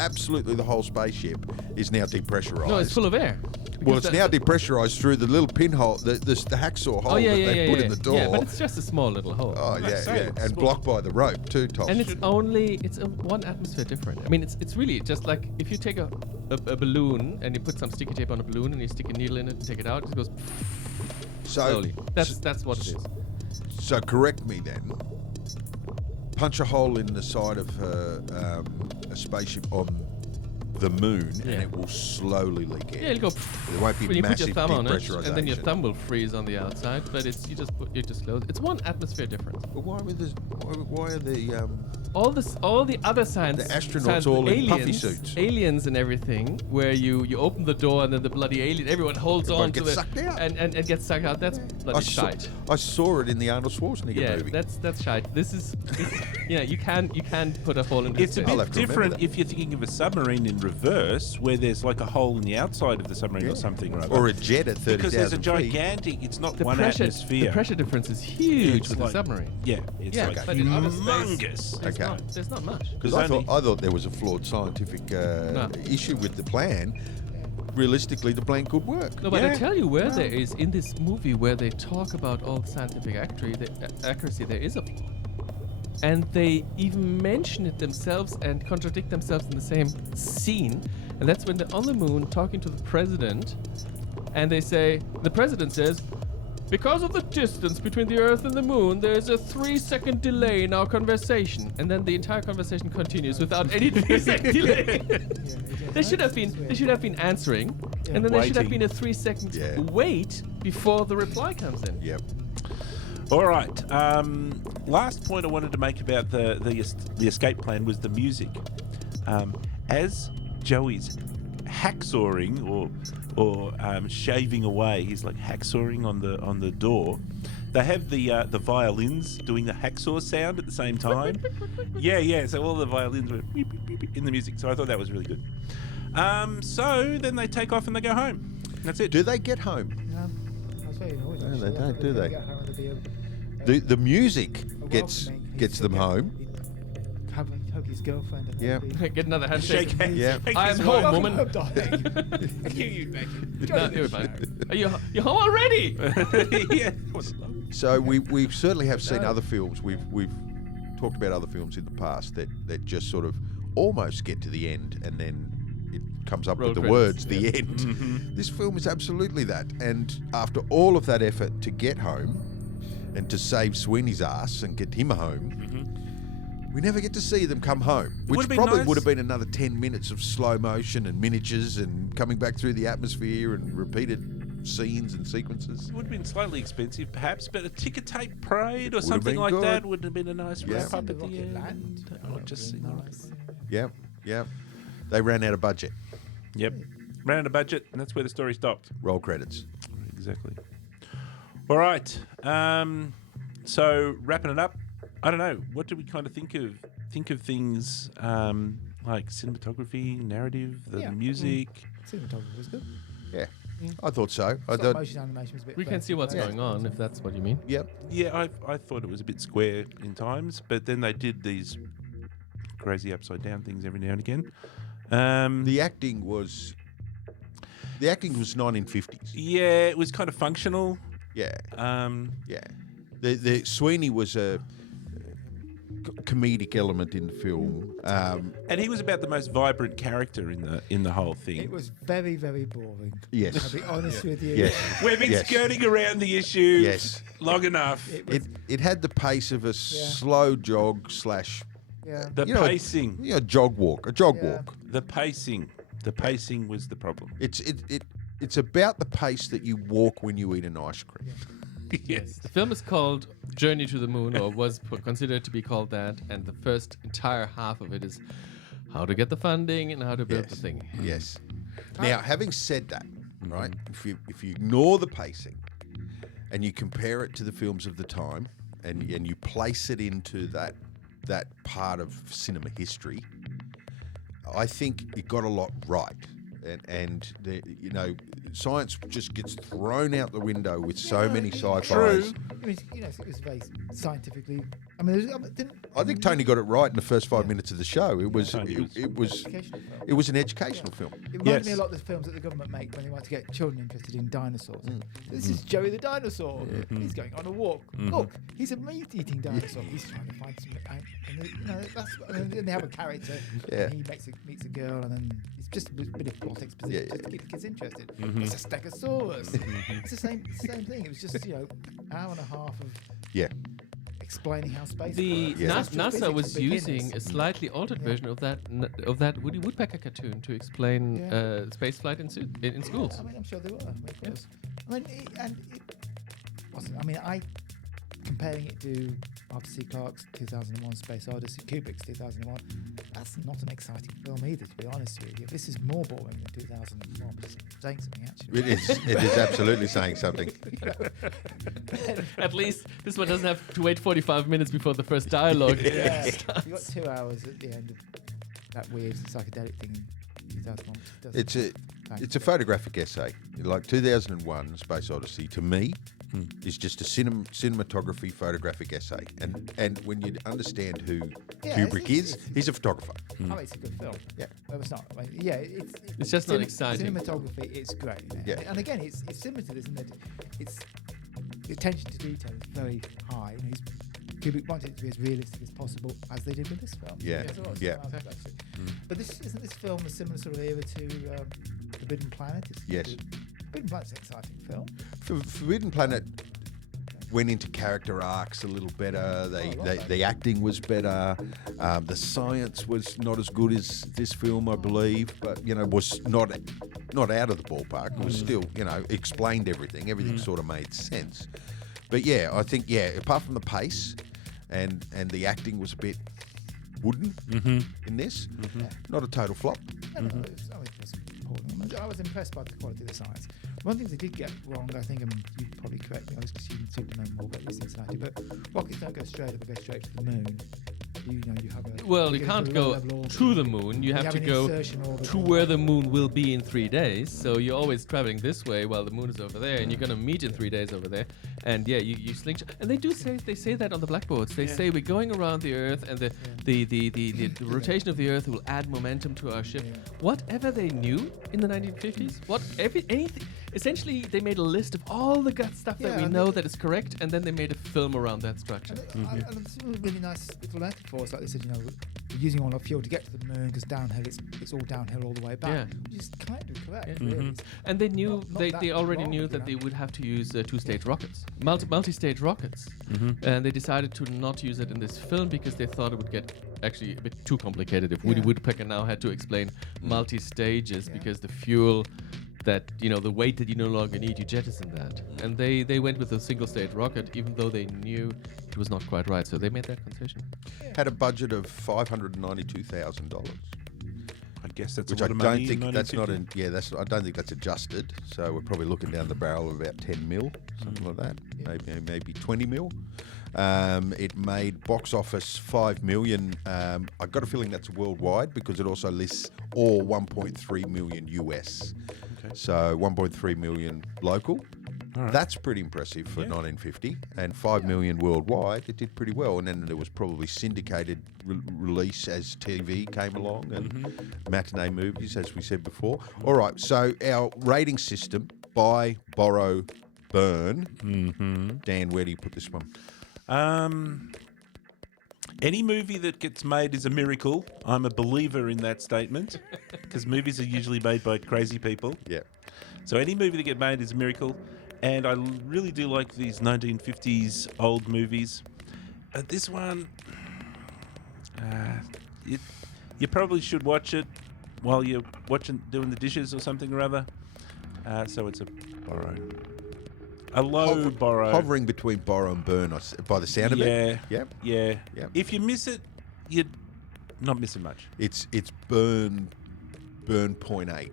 absolutely the whole spaceship is now depressurized. No, it's full of air. Well, Because it's now depressurized through the little pinhole, the hacksaw hole Oh, yeah, that yeah, they yeah, put yeah. in the door. Yeah, but it's just a small little hole. Oh, yeah, say yeah. it's And small. blocked by the rope too, Tom. And it's one atmosphere different. I mean, it's really just like if you take a balloon and you put some sticky tape on a balloon and you stick a needle in it and take it out, it goes slowly. That's what it is. So correct me then. Punch a hole in the side of a spaceship on the moon, Yeah. and it will slowly leak air. Yeah, it'll go. There won't be when you put massive your thumb on it, depressurization. and then your thumb will freeze on the outside. But you just close. It's one atmosphere difference. But why are the All the other science. The astronauts science, all in puffy aliens, suits. aliens and everything, where you open the door and then the bloody alien, everyone holds Everyone on to gets it sucked out. and gets sucked out. That's bloody shite. I saw it in the Arnold Schwarzenegger Yeah, movie. that's shite. You can put a hole in It's a space. I'll bit have to remember different that. if you're thinking of a submarine in reverse, where there's like a hole in the outside of the submarine or something or other. or a jet at 30,000 because there's a feet. gigantic, it's not the one pressure, atmosphere. The pressure difference is huge It's with like- a submarine. Yeah, it's Yeah, like but in outer space, humongous. Okay. There's not much. Because There's only- I thought there was a flawed scientific issue with the plan. Realistically, the plan could work. No, but Yeah. I tell you where there is in this movie where they talk about all the scientific accuracy, there is a flaw. And they even mention it themselves and contradict themselves in the same scene. And that's when they're on the moon talking to the president, and the president says, "Because of the distance between the Earth and the Moon, there's a 3-second delay in our conversation." And then the entire conversation continues without any 3-second delay. They should have been answering, and then there should have Waiting. been a 3-second Yeah. wait before the reply comes in. Yep. All right. Last point I wanted to make about the escape plan was the music. As Joey's hacksawing or shaving away, he's like hacksawing on the door. They have the violins doing the hacksaw sound at the same time. Yeah. So all the violins were beep, beep, beep, beep in the music. So I thought that was really good. So then they take off and they go home. That's it. Do they get home? I'll show you always, No, actually. they I don't, thought do were they? gonna get home and there'd be The music a gets welcoming. gets He'd them get- home. he'd hug his girlfome. And Yeah. they'd be- Get another handshake. Shake hands. Yeah. Shake I his am wife. home, Welcome woman. home, darling. I knew you'd make it. No, you're fine. Are you home already? Yeah. So we certainly have seen other films. We've talked about other films in the past that just sort of almost get to the end and then it comes up Roll with the credits, words "the end." This film is absolutely that. And after all of that effort to get home and to save Sweeney's ass and get him home, we never get to see them come home, which would've been probably nice. would have been another 10 minutes of slow motion and miniatures and coming back through the atmosphere and repeated scenes and sequences. Would have been slightly expensive, perhaps, but a ticker tape parade or have something been like good. that would have been a nice Yeah. wrap up at the Rocket end. Land. Or just Really nice. Yeah. They ran out of budget. Yep. Ran out of budget, and that's where the story stopped. Roll credits. Exactly. All right. So wrapping it up, I don't know. What do we kind of think of things like cinematography, narrative, the Yeah. music? Cinematography was good. Yeah, I thought so. I Stop thought. motion animation was a bit. We can see what's going on, if that's what you mean. Yep. Yeah, I thought it was a bit square in times, but then they did these crazy upside down things every now and again. The acting was 1950s. Yeah, it was kind of functional. Yeah, Um, yeah. The Sweeney was a comedic element in the film. and he was about the most vibrant character in the whole thing. It was very, very boring. Yes. I'll be honest with you. Yes. We've been Yes. skirting around the issue Yes. long enough. It was, It had the pace of a slow jog slash yeah. The you know, pacing, a jog walk. Yeah. Walk. the pacing was the problem. It's about the pace that you walk when you eat an ice cream. Yes. The film is called Journey to the Moon, or was considered to be called that, and the first entire half of it is how to get the funding and how to build the thing. Yes. Now, having said that, right, if you ignore the pacing and you compare it to the films of the time and you place it into that part of cinema history, I think it got a lot right. And science just gets thrown out the window with so many sci-fis. True. I mean, it was very scientifically. I mean, I think Tony got it right in the first 5 minutes of the show. It was Tony was- it was educational film. it was an educational film. It reminded Yes. me a lot of the films that the government make when they want to get children interested in dinosaurs. This is Joey the dinosaur. He's going on a walk. Look, he's a meat-eating dinosaur. He's trying to find some. And then they have a character. Yeah. And he meets a girl, and then it's just a bit of plot exposition just to keep the kids interested. It's a stegosaurus. It's the same thing. It was just hour and a half of Yeah. explaining how space The works. Yeah. NASA was for beginners. using a slightly altered version of that Woody Woodpecker cartoon to explain Yeah. space flight in schools. I mean, I'm sure they were. Of course. I mean, it wasn't. I mean, comparing it to Arthur C. Clarke's 2001: Space Odyssey, Kubrick's 2001. That's not an exciting film either, to be honest with you. This is more boring than 2001, which is saying something actually. It is absolutely saying something. At least this one doesn't have to wait 45 minutes before the first dialogue. Yeah, you got 2 hours at the end of that weird psychedelic thing in 2001. which doesn't- It's a photographic essay. Like 2001: Space Odyssey, to me, is just a cinematography photographic essay. And when you understand who Yeah, Kubrick it's- is, he's a photographer. I mean, it's a good film. Yeah. Well, it's not. I mean, yeah, It's just not exciting. Cinematography, it's great. Yeah. And again, it's similar to this in that it's the attention to detail is very high. You know, Kubrick wanted it to be as realistic as possible, as they did with this film. Yeah, There's a lot of yeah. similarities, actually. But isn't this film a similar sort of era to Forbidden Planet? Yes. Forbidden Planet's an exciting film. Forbidden Planet went into character arcs a little better. The acting was better. The science was not as good as this film, I believe, but was not out of the ballpark. It was still explained everything. Everything sort of made sense. But yeah, I think apart from the pace and the acting was a bit wooden in this. Not a total flop. I was impressed by the quality of the science. One thing they did get wrong, I think, and you probably correct me, I was assuming Superman more about these things than I do, but rockets don't go straight up, they go straight to the moon. You have a... Well, you get can't into a go low-level orbit. to the moon. You have to an go insertion orbit to on where it. the moon will be in 3 days. So you're always traveling this way while the moon is over there, and you're gonna meet in 3 days over there. And yeah, you slingshot. And they say that on the blackboards. They say we're going around the Earth, and the rotation of the Earth will add momentum to our ship. Yeah. Whatever they knew in the 1950s, anything. Essentially, they made a list of all the gut stuff that Yeah, we and know that is correct, and then they made a film around that structure. And it's a really nice little metaphors, like they said, we're using all our fuel to get to the moon because downhill it's all downhill all the way back. Yeah. Which is kind of correct, Yeah. really. And they knew Not they that already wrong, knew you that know. they would have to use two-stage rockets, multi-stage rockets, and they decided to not use it in this film because they thought it would get actually a bit too complicated if Woody Yeah. Woodpecker now had to explain multi-stages Yeah. because the fuel that the weight that you no longer need, you jettison that, and they went with a single-stage rocket even though they knew it was not quite right, so they made that concession. Had a budget of $592,000, I guess that's which a I lot of don't money think in that's not 1950. I don't think that's adjusted. So we're probably looking down the barrel of about 10 mil, something like that. Yeah. Maybe 20 mil. It made box office 5 million. I got a feeling that's worldwide because it also lists all 1.3 million US. Okay. So 1.3 million local. All right. That's pretty impressive for Yeah. 1950, and 5 million worldwide. It did pretty well, and then there was probably syndicated release as TV came along, and matinee movies, as we said before. All right, so our rating system: buy, borrow, burn. Dan, where do you put this one? Any movie that gets made is a miracle. I'm a believer in that statement because movies are usually made by crazy people. Yeah. So any movie that gets made is a miracle. And I really do like these 1950s old movies. This one, you probably should watch it while you're doing the dishes or something or other. So it's a borrow. A low borrow. Hovering between borrow and burn, by the sound of it. Yeah. Yeah. Yeah. If you miss it, you're not missing much. It's burn 0.8.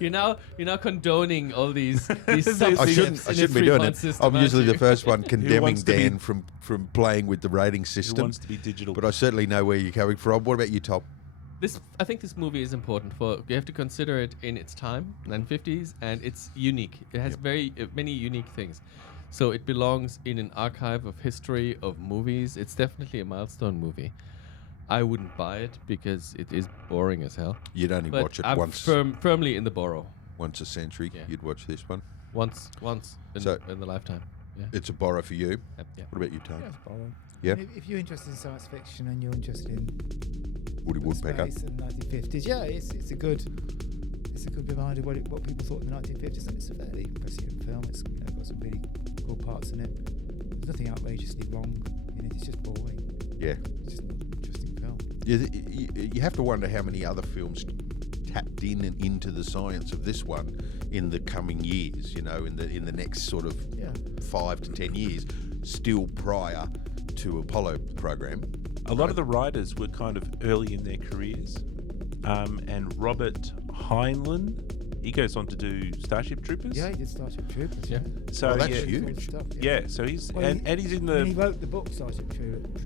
You're now condoning all these I shouldn't be doing it. I'm usually the first one condemning wants to be- Dan from playing with the rating Who system. wants to be digital? But I certainly know where you're coming from. What about you, Top? I think this movie is important you have to consider it in its time, 1950s, and it's unique. It has very many unique things. So it belongs in an archive of history of movies. It's definitely a milestone movie. I wouldn't buy it because it is boring as hell. You'd only But watch it I'm once firmly in the borrow. a century. Yeah. You'd watch this one. Once in the lifetime. Yeah. It's a borrow for you. Yeah. What about you, Tom? Yeah, it's borrowed. Yeah. And if you're interested in science fiction and you're interested in Woody Woodpecker. space and 1950s, yeah, it's a good reminder of what people thought in the 1950s, and it's a fairly impressive film. It's got some really cool parts in it. There's nothing outrageously wrong in it. It's just boring. Yeah. It's just an interesting film. You have to wonder how many other films tapped in and into the science of this one in the coming years. In the next sort of 5 to 10 years, still prior to Apollo program. A lot of the writers were kind of early in their careers, and Robert Heinlein, he goes on to do Starship Troopers. Yeah, he did Starship Troopers. Yeah. So that's yeah, huge. Good stuff, Yeah, so he's Well, and he's in And he the wrote the book Starship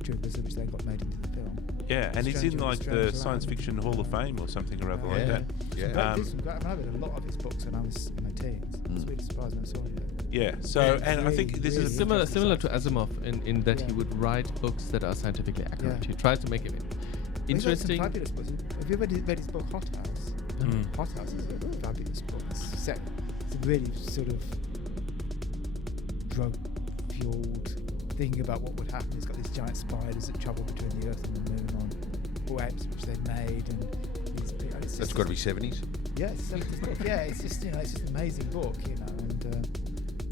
Troopers, which then got made into the film. and he's in Stranger- like the Stranger Science Island. Fiction Hall of Fame or something or other like that. Yeah. I read a lot of his books when I was in my teens. I was really surprised when I saw it. Yeah. So Yeah, and I really, think this really is Similar to Asimov in that he Yeah. would write books that are scientifically accurate. Yeah. He tried to make it He's wrote some interesting. fabulous books. Have you read his book Hot House? Hot House is a fabulous book. It's a really sort of drug-fueled thing about what would happen. It's got these giant spiders that travel between the Earth and the Moon on webs which they've made, and it's That's got to be 70s. Yeah, it's a 70s book. Yeah, it's just it's just an amazing book, and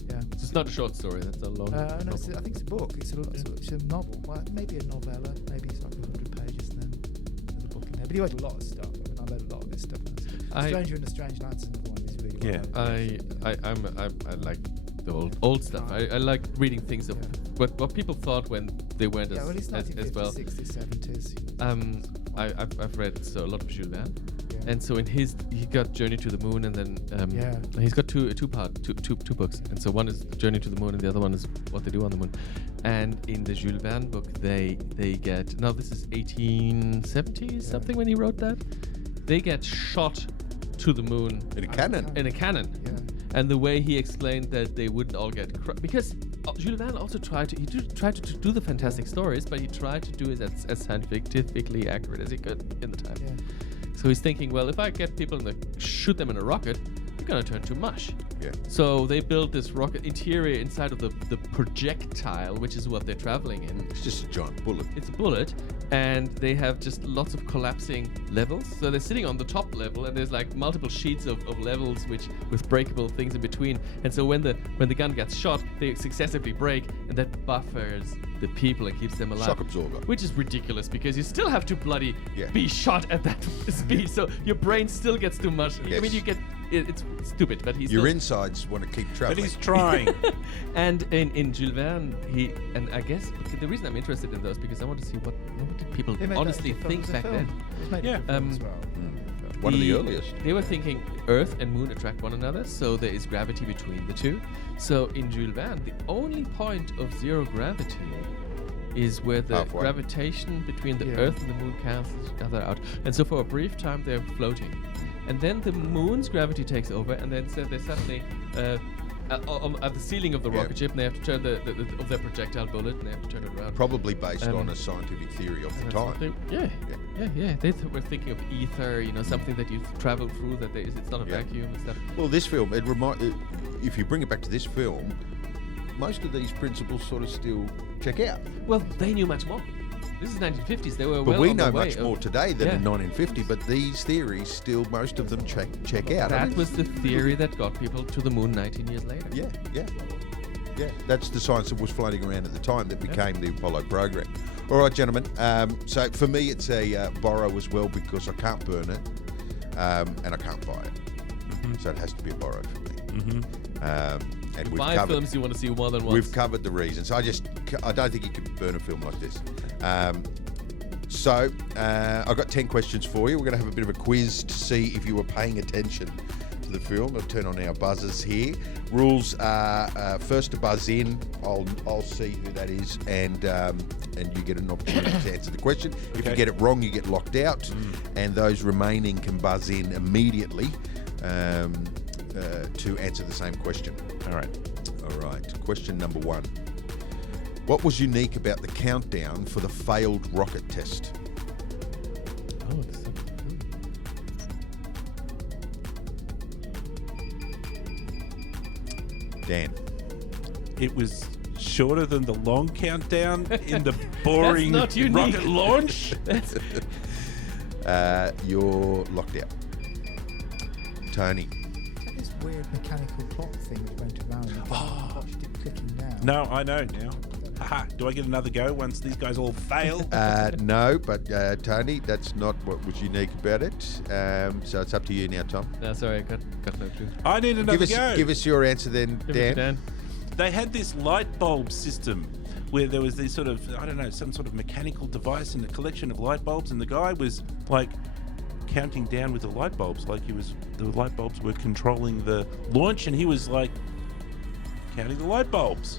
yeah. It's not a short story. That's a long. No, novel. I think it's a book. It's a novel. Well, maybe a novella. Maybe it's like 100 pages, and then there's a book in there. But he wrote a lot of stuff. I read a lot of his stuff. Stranger in the Strange Lands is another one. Is really well known. I like the old stuff. I like reading things of what people thought when they weren't well, it's as well. 1950s, 60s, 70s. I've read a lot of Jules Verne. And so he got Journey to the Moon, and then he's got two books. And so one is Journey to the Moon, and the other one is What They Do on the Moon. And in the Jules Verne book, they get, now this is 1870 something when he wrote that. They get shot to the moon In a cannon. in a cannon. Yeah. And the way he explained that they wouldn't all get because Jules Verne also tried to do the fantastic stories, but he tried to do it as scientifically accurate as he could in the time. Yeah. So he's thinking, well, if I get people shoot them in a rocket, they're gonna turn to mush. Yeah. So they built this rocket interior inside of the projectile, which is what they're traveling in. It's just a giant bullet. It's a bullet, and they have just lots of collapsing levels. So they're sitting on the top level, and there's like multiple sheets of levels with breakable things in between. And so when the gun gets shot, they successively break, and that buffers the people and keeps them alive. Shock absorber. Which is ridiculous because you still have to bloody Yeah. be shot at that speed. So your brain still gets too much. I Yes. mean, you get it's stupid, but he's Your still, insides want to keep But traveling. he's trying. and in Jules Verne, and I guess the reason I'm interested in those because I want to see what did people They made that honestly into think films back as then. film. It was made Yeah. into film as well. One of the earliest. They were thinking Earth and Moon attract one another, so there is gravity between the two. So in Jules Verne, the only point of zero gravity is where the Halfway. gravitation between the Yeah. Earth and the Moon cancels each other out. And so for a brief time, they're floating. And then the Moon's gravity takes over, and then so they're suddenly at the ceiling of the Yeah. rocket ship, and they have to turn of their projectile bullet, and they have to turn it around. Probably based Um, on a scientific theory of the And time. yeah. They were thinking of ether, something that you travel through, that it's not a Yeah. vacuum and stuff. Well, this film, if you bring it back to this film, most of these principles sort of still check out. Well, they knew much more. This is 1950s. They were But well we on the know way much of- more today than Yeah. in 1950, but these theories still, most of them check out. I That mean, was the theory that got people to the moon 19 years later. Yeah, that's the science that was floating around at the time that became the Apollo program. All right, gentlemen. So for me, it's a borrow as well because I can't burn it and I can't buy it. So it has to be a borrow for me. And we've Buy covered, films you want to see more than once. we've covered the reasons. I don't think you could burn a film like this. So I've got 10 questions for you. We're going to have a bit of a quiz to see if you were paying attention to the film. I'll turn on our buzzers here. Rules are first to buzz in. I'll see who that is, and you get an opportunity to answer the question. If you Okay. get it wrong, you get locked out, and those remaining can buzz in immediately to answer the same question. All right. All right. Question number 1. What was unique about the countdown for the failed rocket test? Oh, this is Dan. It was shorter than the long countdown in the boring not unique. rocket launch. That's You're locked out. Tony. Is that this weird mechanical clock thing that went around? And watched it clicking down. No, I know now. Haha, do I get another go once these guys all fail? No, but Tony, that's not what was unique about it. So it's up to you now, Tom. no, sorry, I got no clue. I need another go. Give us your answer then, Give it to Dan. Dan. They had this light bulb system where there was this sort of, I don't know, some sort of mechanical device and a collection of light bulbs, and the guy was like counting down with the light bulbs, like the light bulbs were controlling the launch, and he was like counting the light bulbs.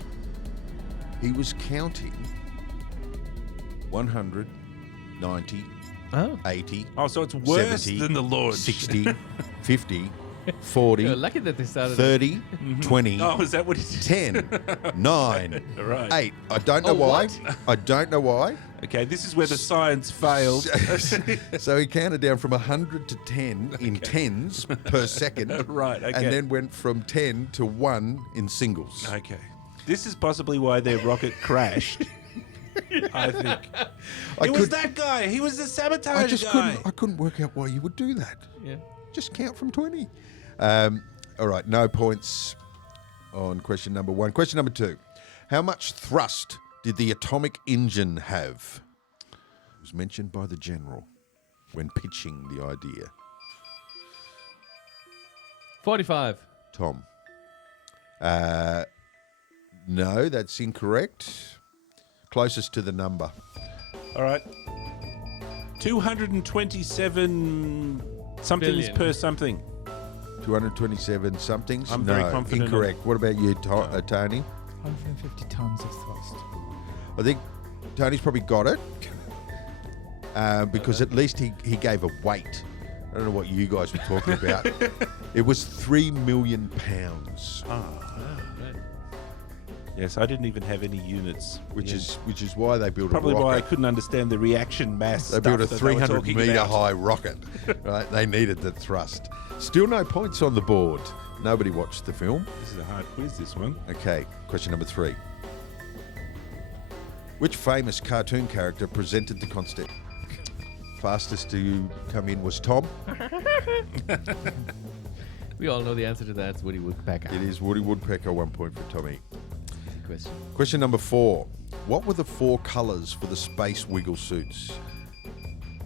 He was counting 100, 90, Oh. 80, Oh, so it's worse 70, than the launch. 60, 50, 40, You're lucky that they started. 30, 20, Oh, is that what he did? 10, 9, Right. 8. I don't know Oh, why. what? I don't know why. Okay, this is where the science failed. So he counted down from 100 to 10 in tens per second. Right, okay. And then went from 10 to 1 in singles. Okay. This is possibly why their rocket crashed. I think. It was that guy. He was the sabotage I just guy. couldn't work out why you would do that. Yeah. Just count from 20. All right, no points on question number 1. Question number 2. How much thrust did the atomic engine have? It was mentioned by the general when pitching the idea. 45. Tom. No, that's incorrect. Closest to the number. All right. 227 Something is Billion. per something. 227 somethings? I'm no, very confident on- incorrect. What about you, Tony? 150 tons of thrust. I think Tony's probably got it because at least he gave a weight. I don't know what you guys were talking about. It was 3 million pounds, Yes, I didn't even have any units. which Yeah. is why they built Probably a why I rocket. couldn't understand the reaction mass. They built a stuff that they were 300 talking meter about. high rocket. Right? They needed the thrust. Still no points on the board. Nobody watched the film. This is a hard quiz, this one. Okay, question number 3. Which famous cartoon character presented the contest? Fastest to come in was Tom. We all know the answer to that. It's Woody Woodpecker. It is Woody Woodpecker, 1 point for Tommy. Question. Question number 4. What were the 4 colours for the space wiggle suits?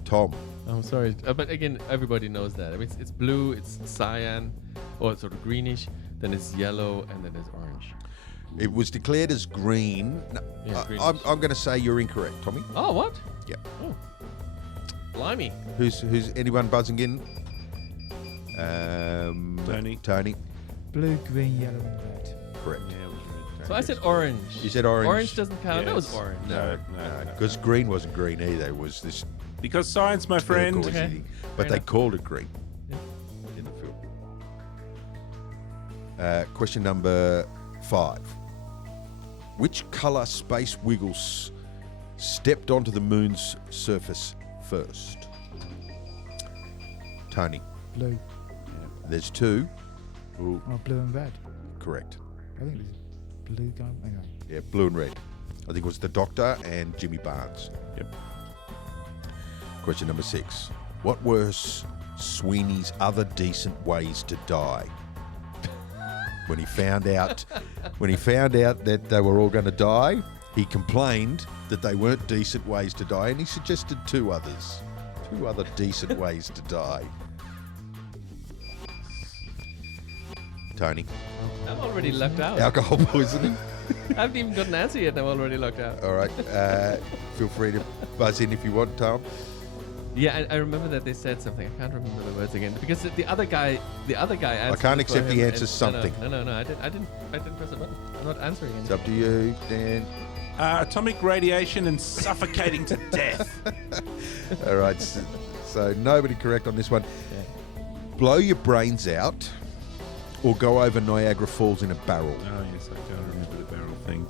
Tom. I'm sorry, but again, everybody knows that. I mean, it's blue, it's cyan, or sort of greenish. Then it's yellow, and then it's orange. It was declared as green. No, Yeah, I- green. I'm going to say you're incorrect, Tommy. Oh, what? Yeah. Oh, blimey. Who's anyone buzzing in? Tony. Blue, green, yellow, and red. Correct. Yeah, it was red. So I said orange. You said orange. Orange doesn't count. That was Yes. orange. No, No. because green wasn't green either. It was this Because science, my friend. turquoise Okay. thing. But Fair they enough. called it green Yeah. in the film. Question number 5. Which colour Space Wiggles stepped onto the moon's surface first? Tony. Blue. There's 2. Ooh, Oh, blue and red. correct. I think it was blue guy. Anyway. Yeah, blue and red. I think it was the Doctor and Jimmy Barnes. Yep. Question number 6. What were Sweeney's other decent ways to die? When he found out that they were all going to die, he complained that they weren't decent ways to die, and he suggested 2 others. 2 other decent ways to die. Tony. I'm already locked out. Alcohol poisoning. I haven't even got an answer yet, and I'm already locked out. All right. Feel free to buzz in if you want, Tom. Yeah, I remember that they said something. I can't remember the words again because the other guy answered. can't it for accept the him answer and- something. No. I didn't press a button. I'm not answering It's anything. up to you, Dan. Atomic radiation and suffocating to death. All right. So nobody correct on this one. Blow your brains out or go over Niagara Falls in a barrel. Oh, yes, I can't remember the barrel thing.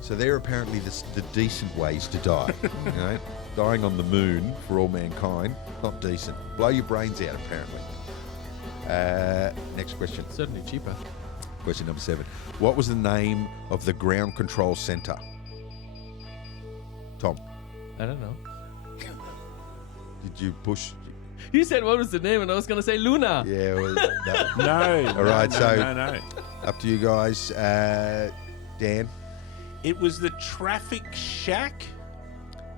So they're apparently the decent ways to die. You know? Dying on the moon for all mankind, not decent. Blow your brains out, apparently. Next question. Certainly cheaper. Question number 7. What was the name of the ground control center? Tom, I don't know. did you push? You said what was the name, and I was going to say Luna. Yeah, it was, no. No. All right, no, so- no. Up to you guys. Dan, It was the traffic shack.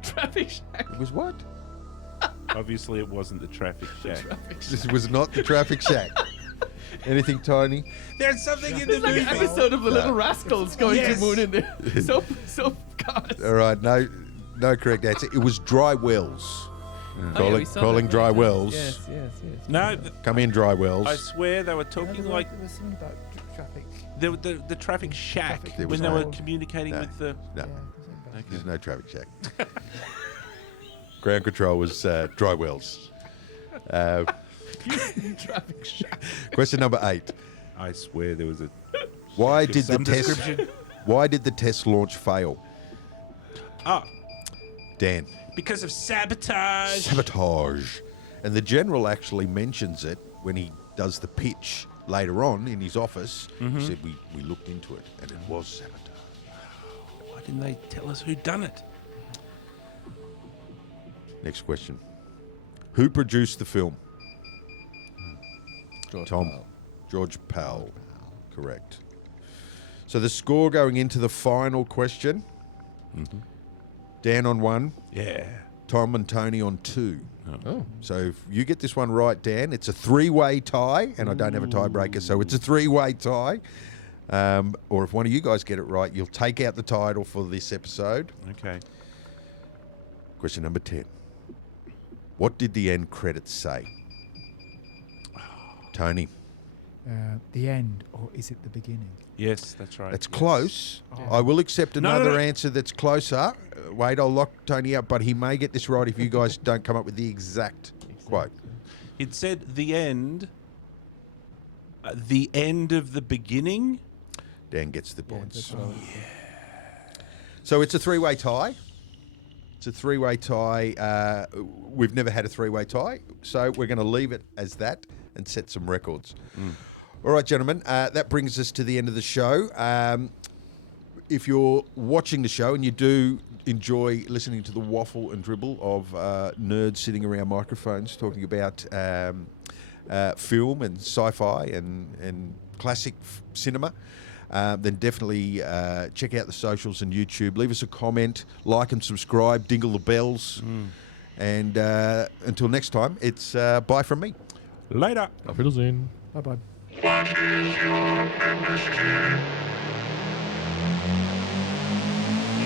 Traffic shack. it was what? Obviously, it wasn't the traffic shack. This was not the traffic shack. Anything, Tony? There's something in the It's like an movie. episode of the Little Rascals going Yes. to moon in there. Soap cars. All right, no correct answer. It was dry wells. Oh, yeah, we saw calling that dry many wells. times. Yes. No, Come in, dry wells. I swear they were talking like There was something about traffic. the traffic shack Traffic. There was when they no- were communicating no. with the. No, Yeah, something about there's no traffic shack. Ground control was dry wells. Traffic shack. Question number 8. I swear there was a. Why did the some test? description. Why did the test launch fail? Ah, Dan. because of sabotage. Sabotage. And the general actually mentions it when he does the pitch later on in his office. He said, we looked into it, and it was sabotage. Why didn't they tell us who done it? Next question. Who produced the film? Tom. George Powell. Correct. So the score going into the final question. Dan on 1, Yeah. Tom and Tony on 2. Oh. So if you get this one right, Dan, it's a 3-way tie, and I don't have a tiebreaker, so it's a 3-way tie. Or if one of you guys get it right, you'll take out the title for this episode. Okay. Question number 10. What did the end credits say? Tony. The end, or is it the beginning? Yes, that's right. That's yes. close. Oh. I will accept No, no, another no. answer that's closer. Wait, I'll lock Tony up, but he may get this right if you guys don't come up with the exact quote. It said the end of the beginning. Dan gets the Yeah, points. that's what I was- So it's a three-way tie. It's a three-way tie. We've never had a three-way tie, so we're going to leave it as that and set some records. All right, gentlemen, that brings us to the end of the show. If you're watching the show and you do enjoy listening to the waffle and dribble of nerds sitting around microphones talking about film and sci-fi and classic cinema, then definitely check out the socials and YouTube. Leave us a comment, like and subscribe, dingle the bells. And until next time, it's bye from me. Later. Auf Wiedersehen. Bye-bye. What is your industry?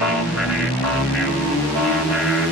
How many of you are there?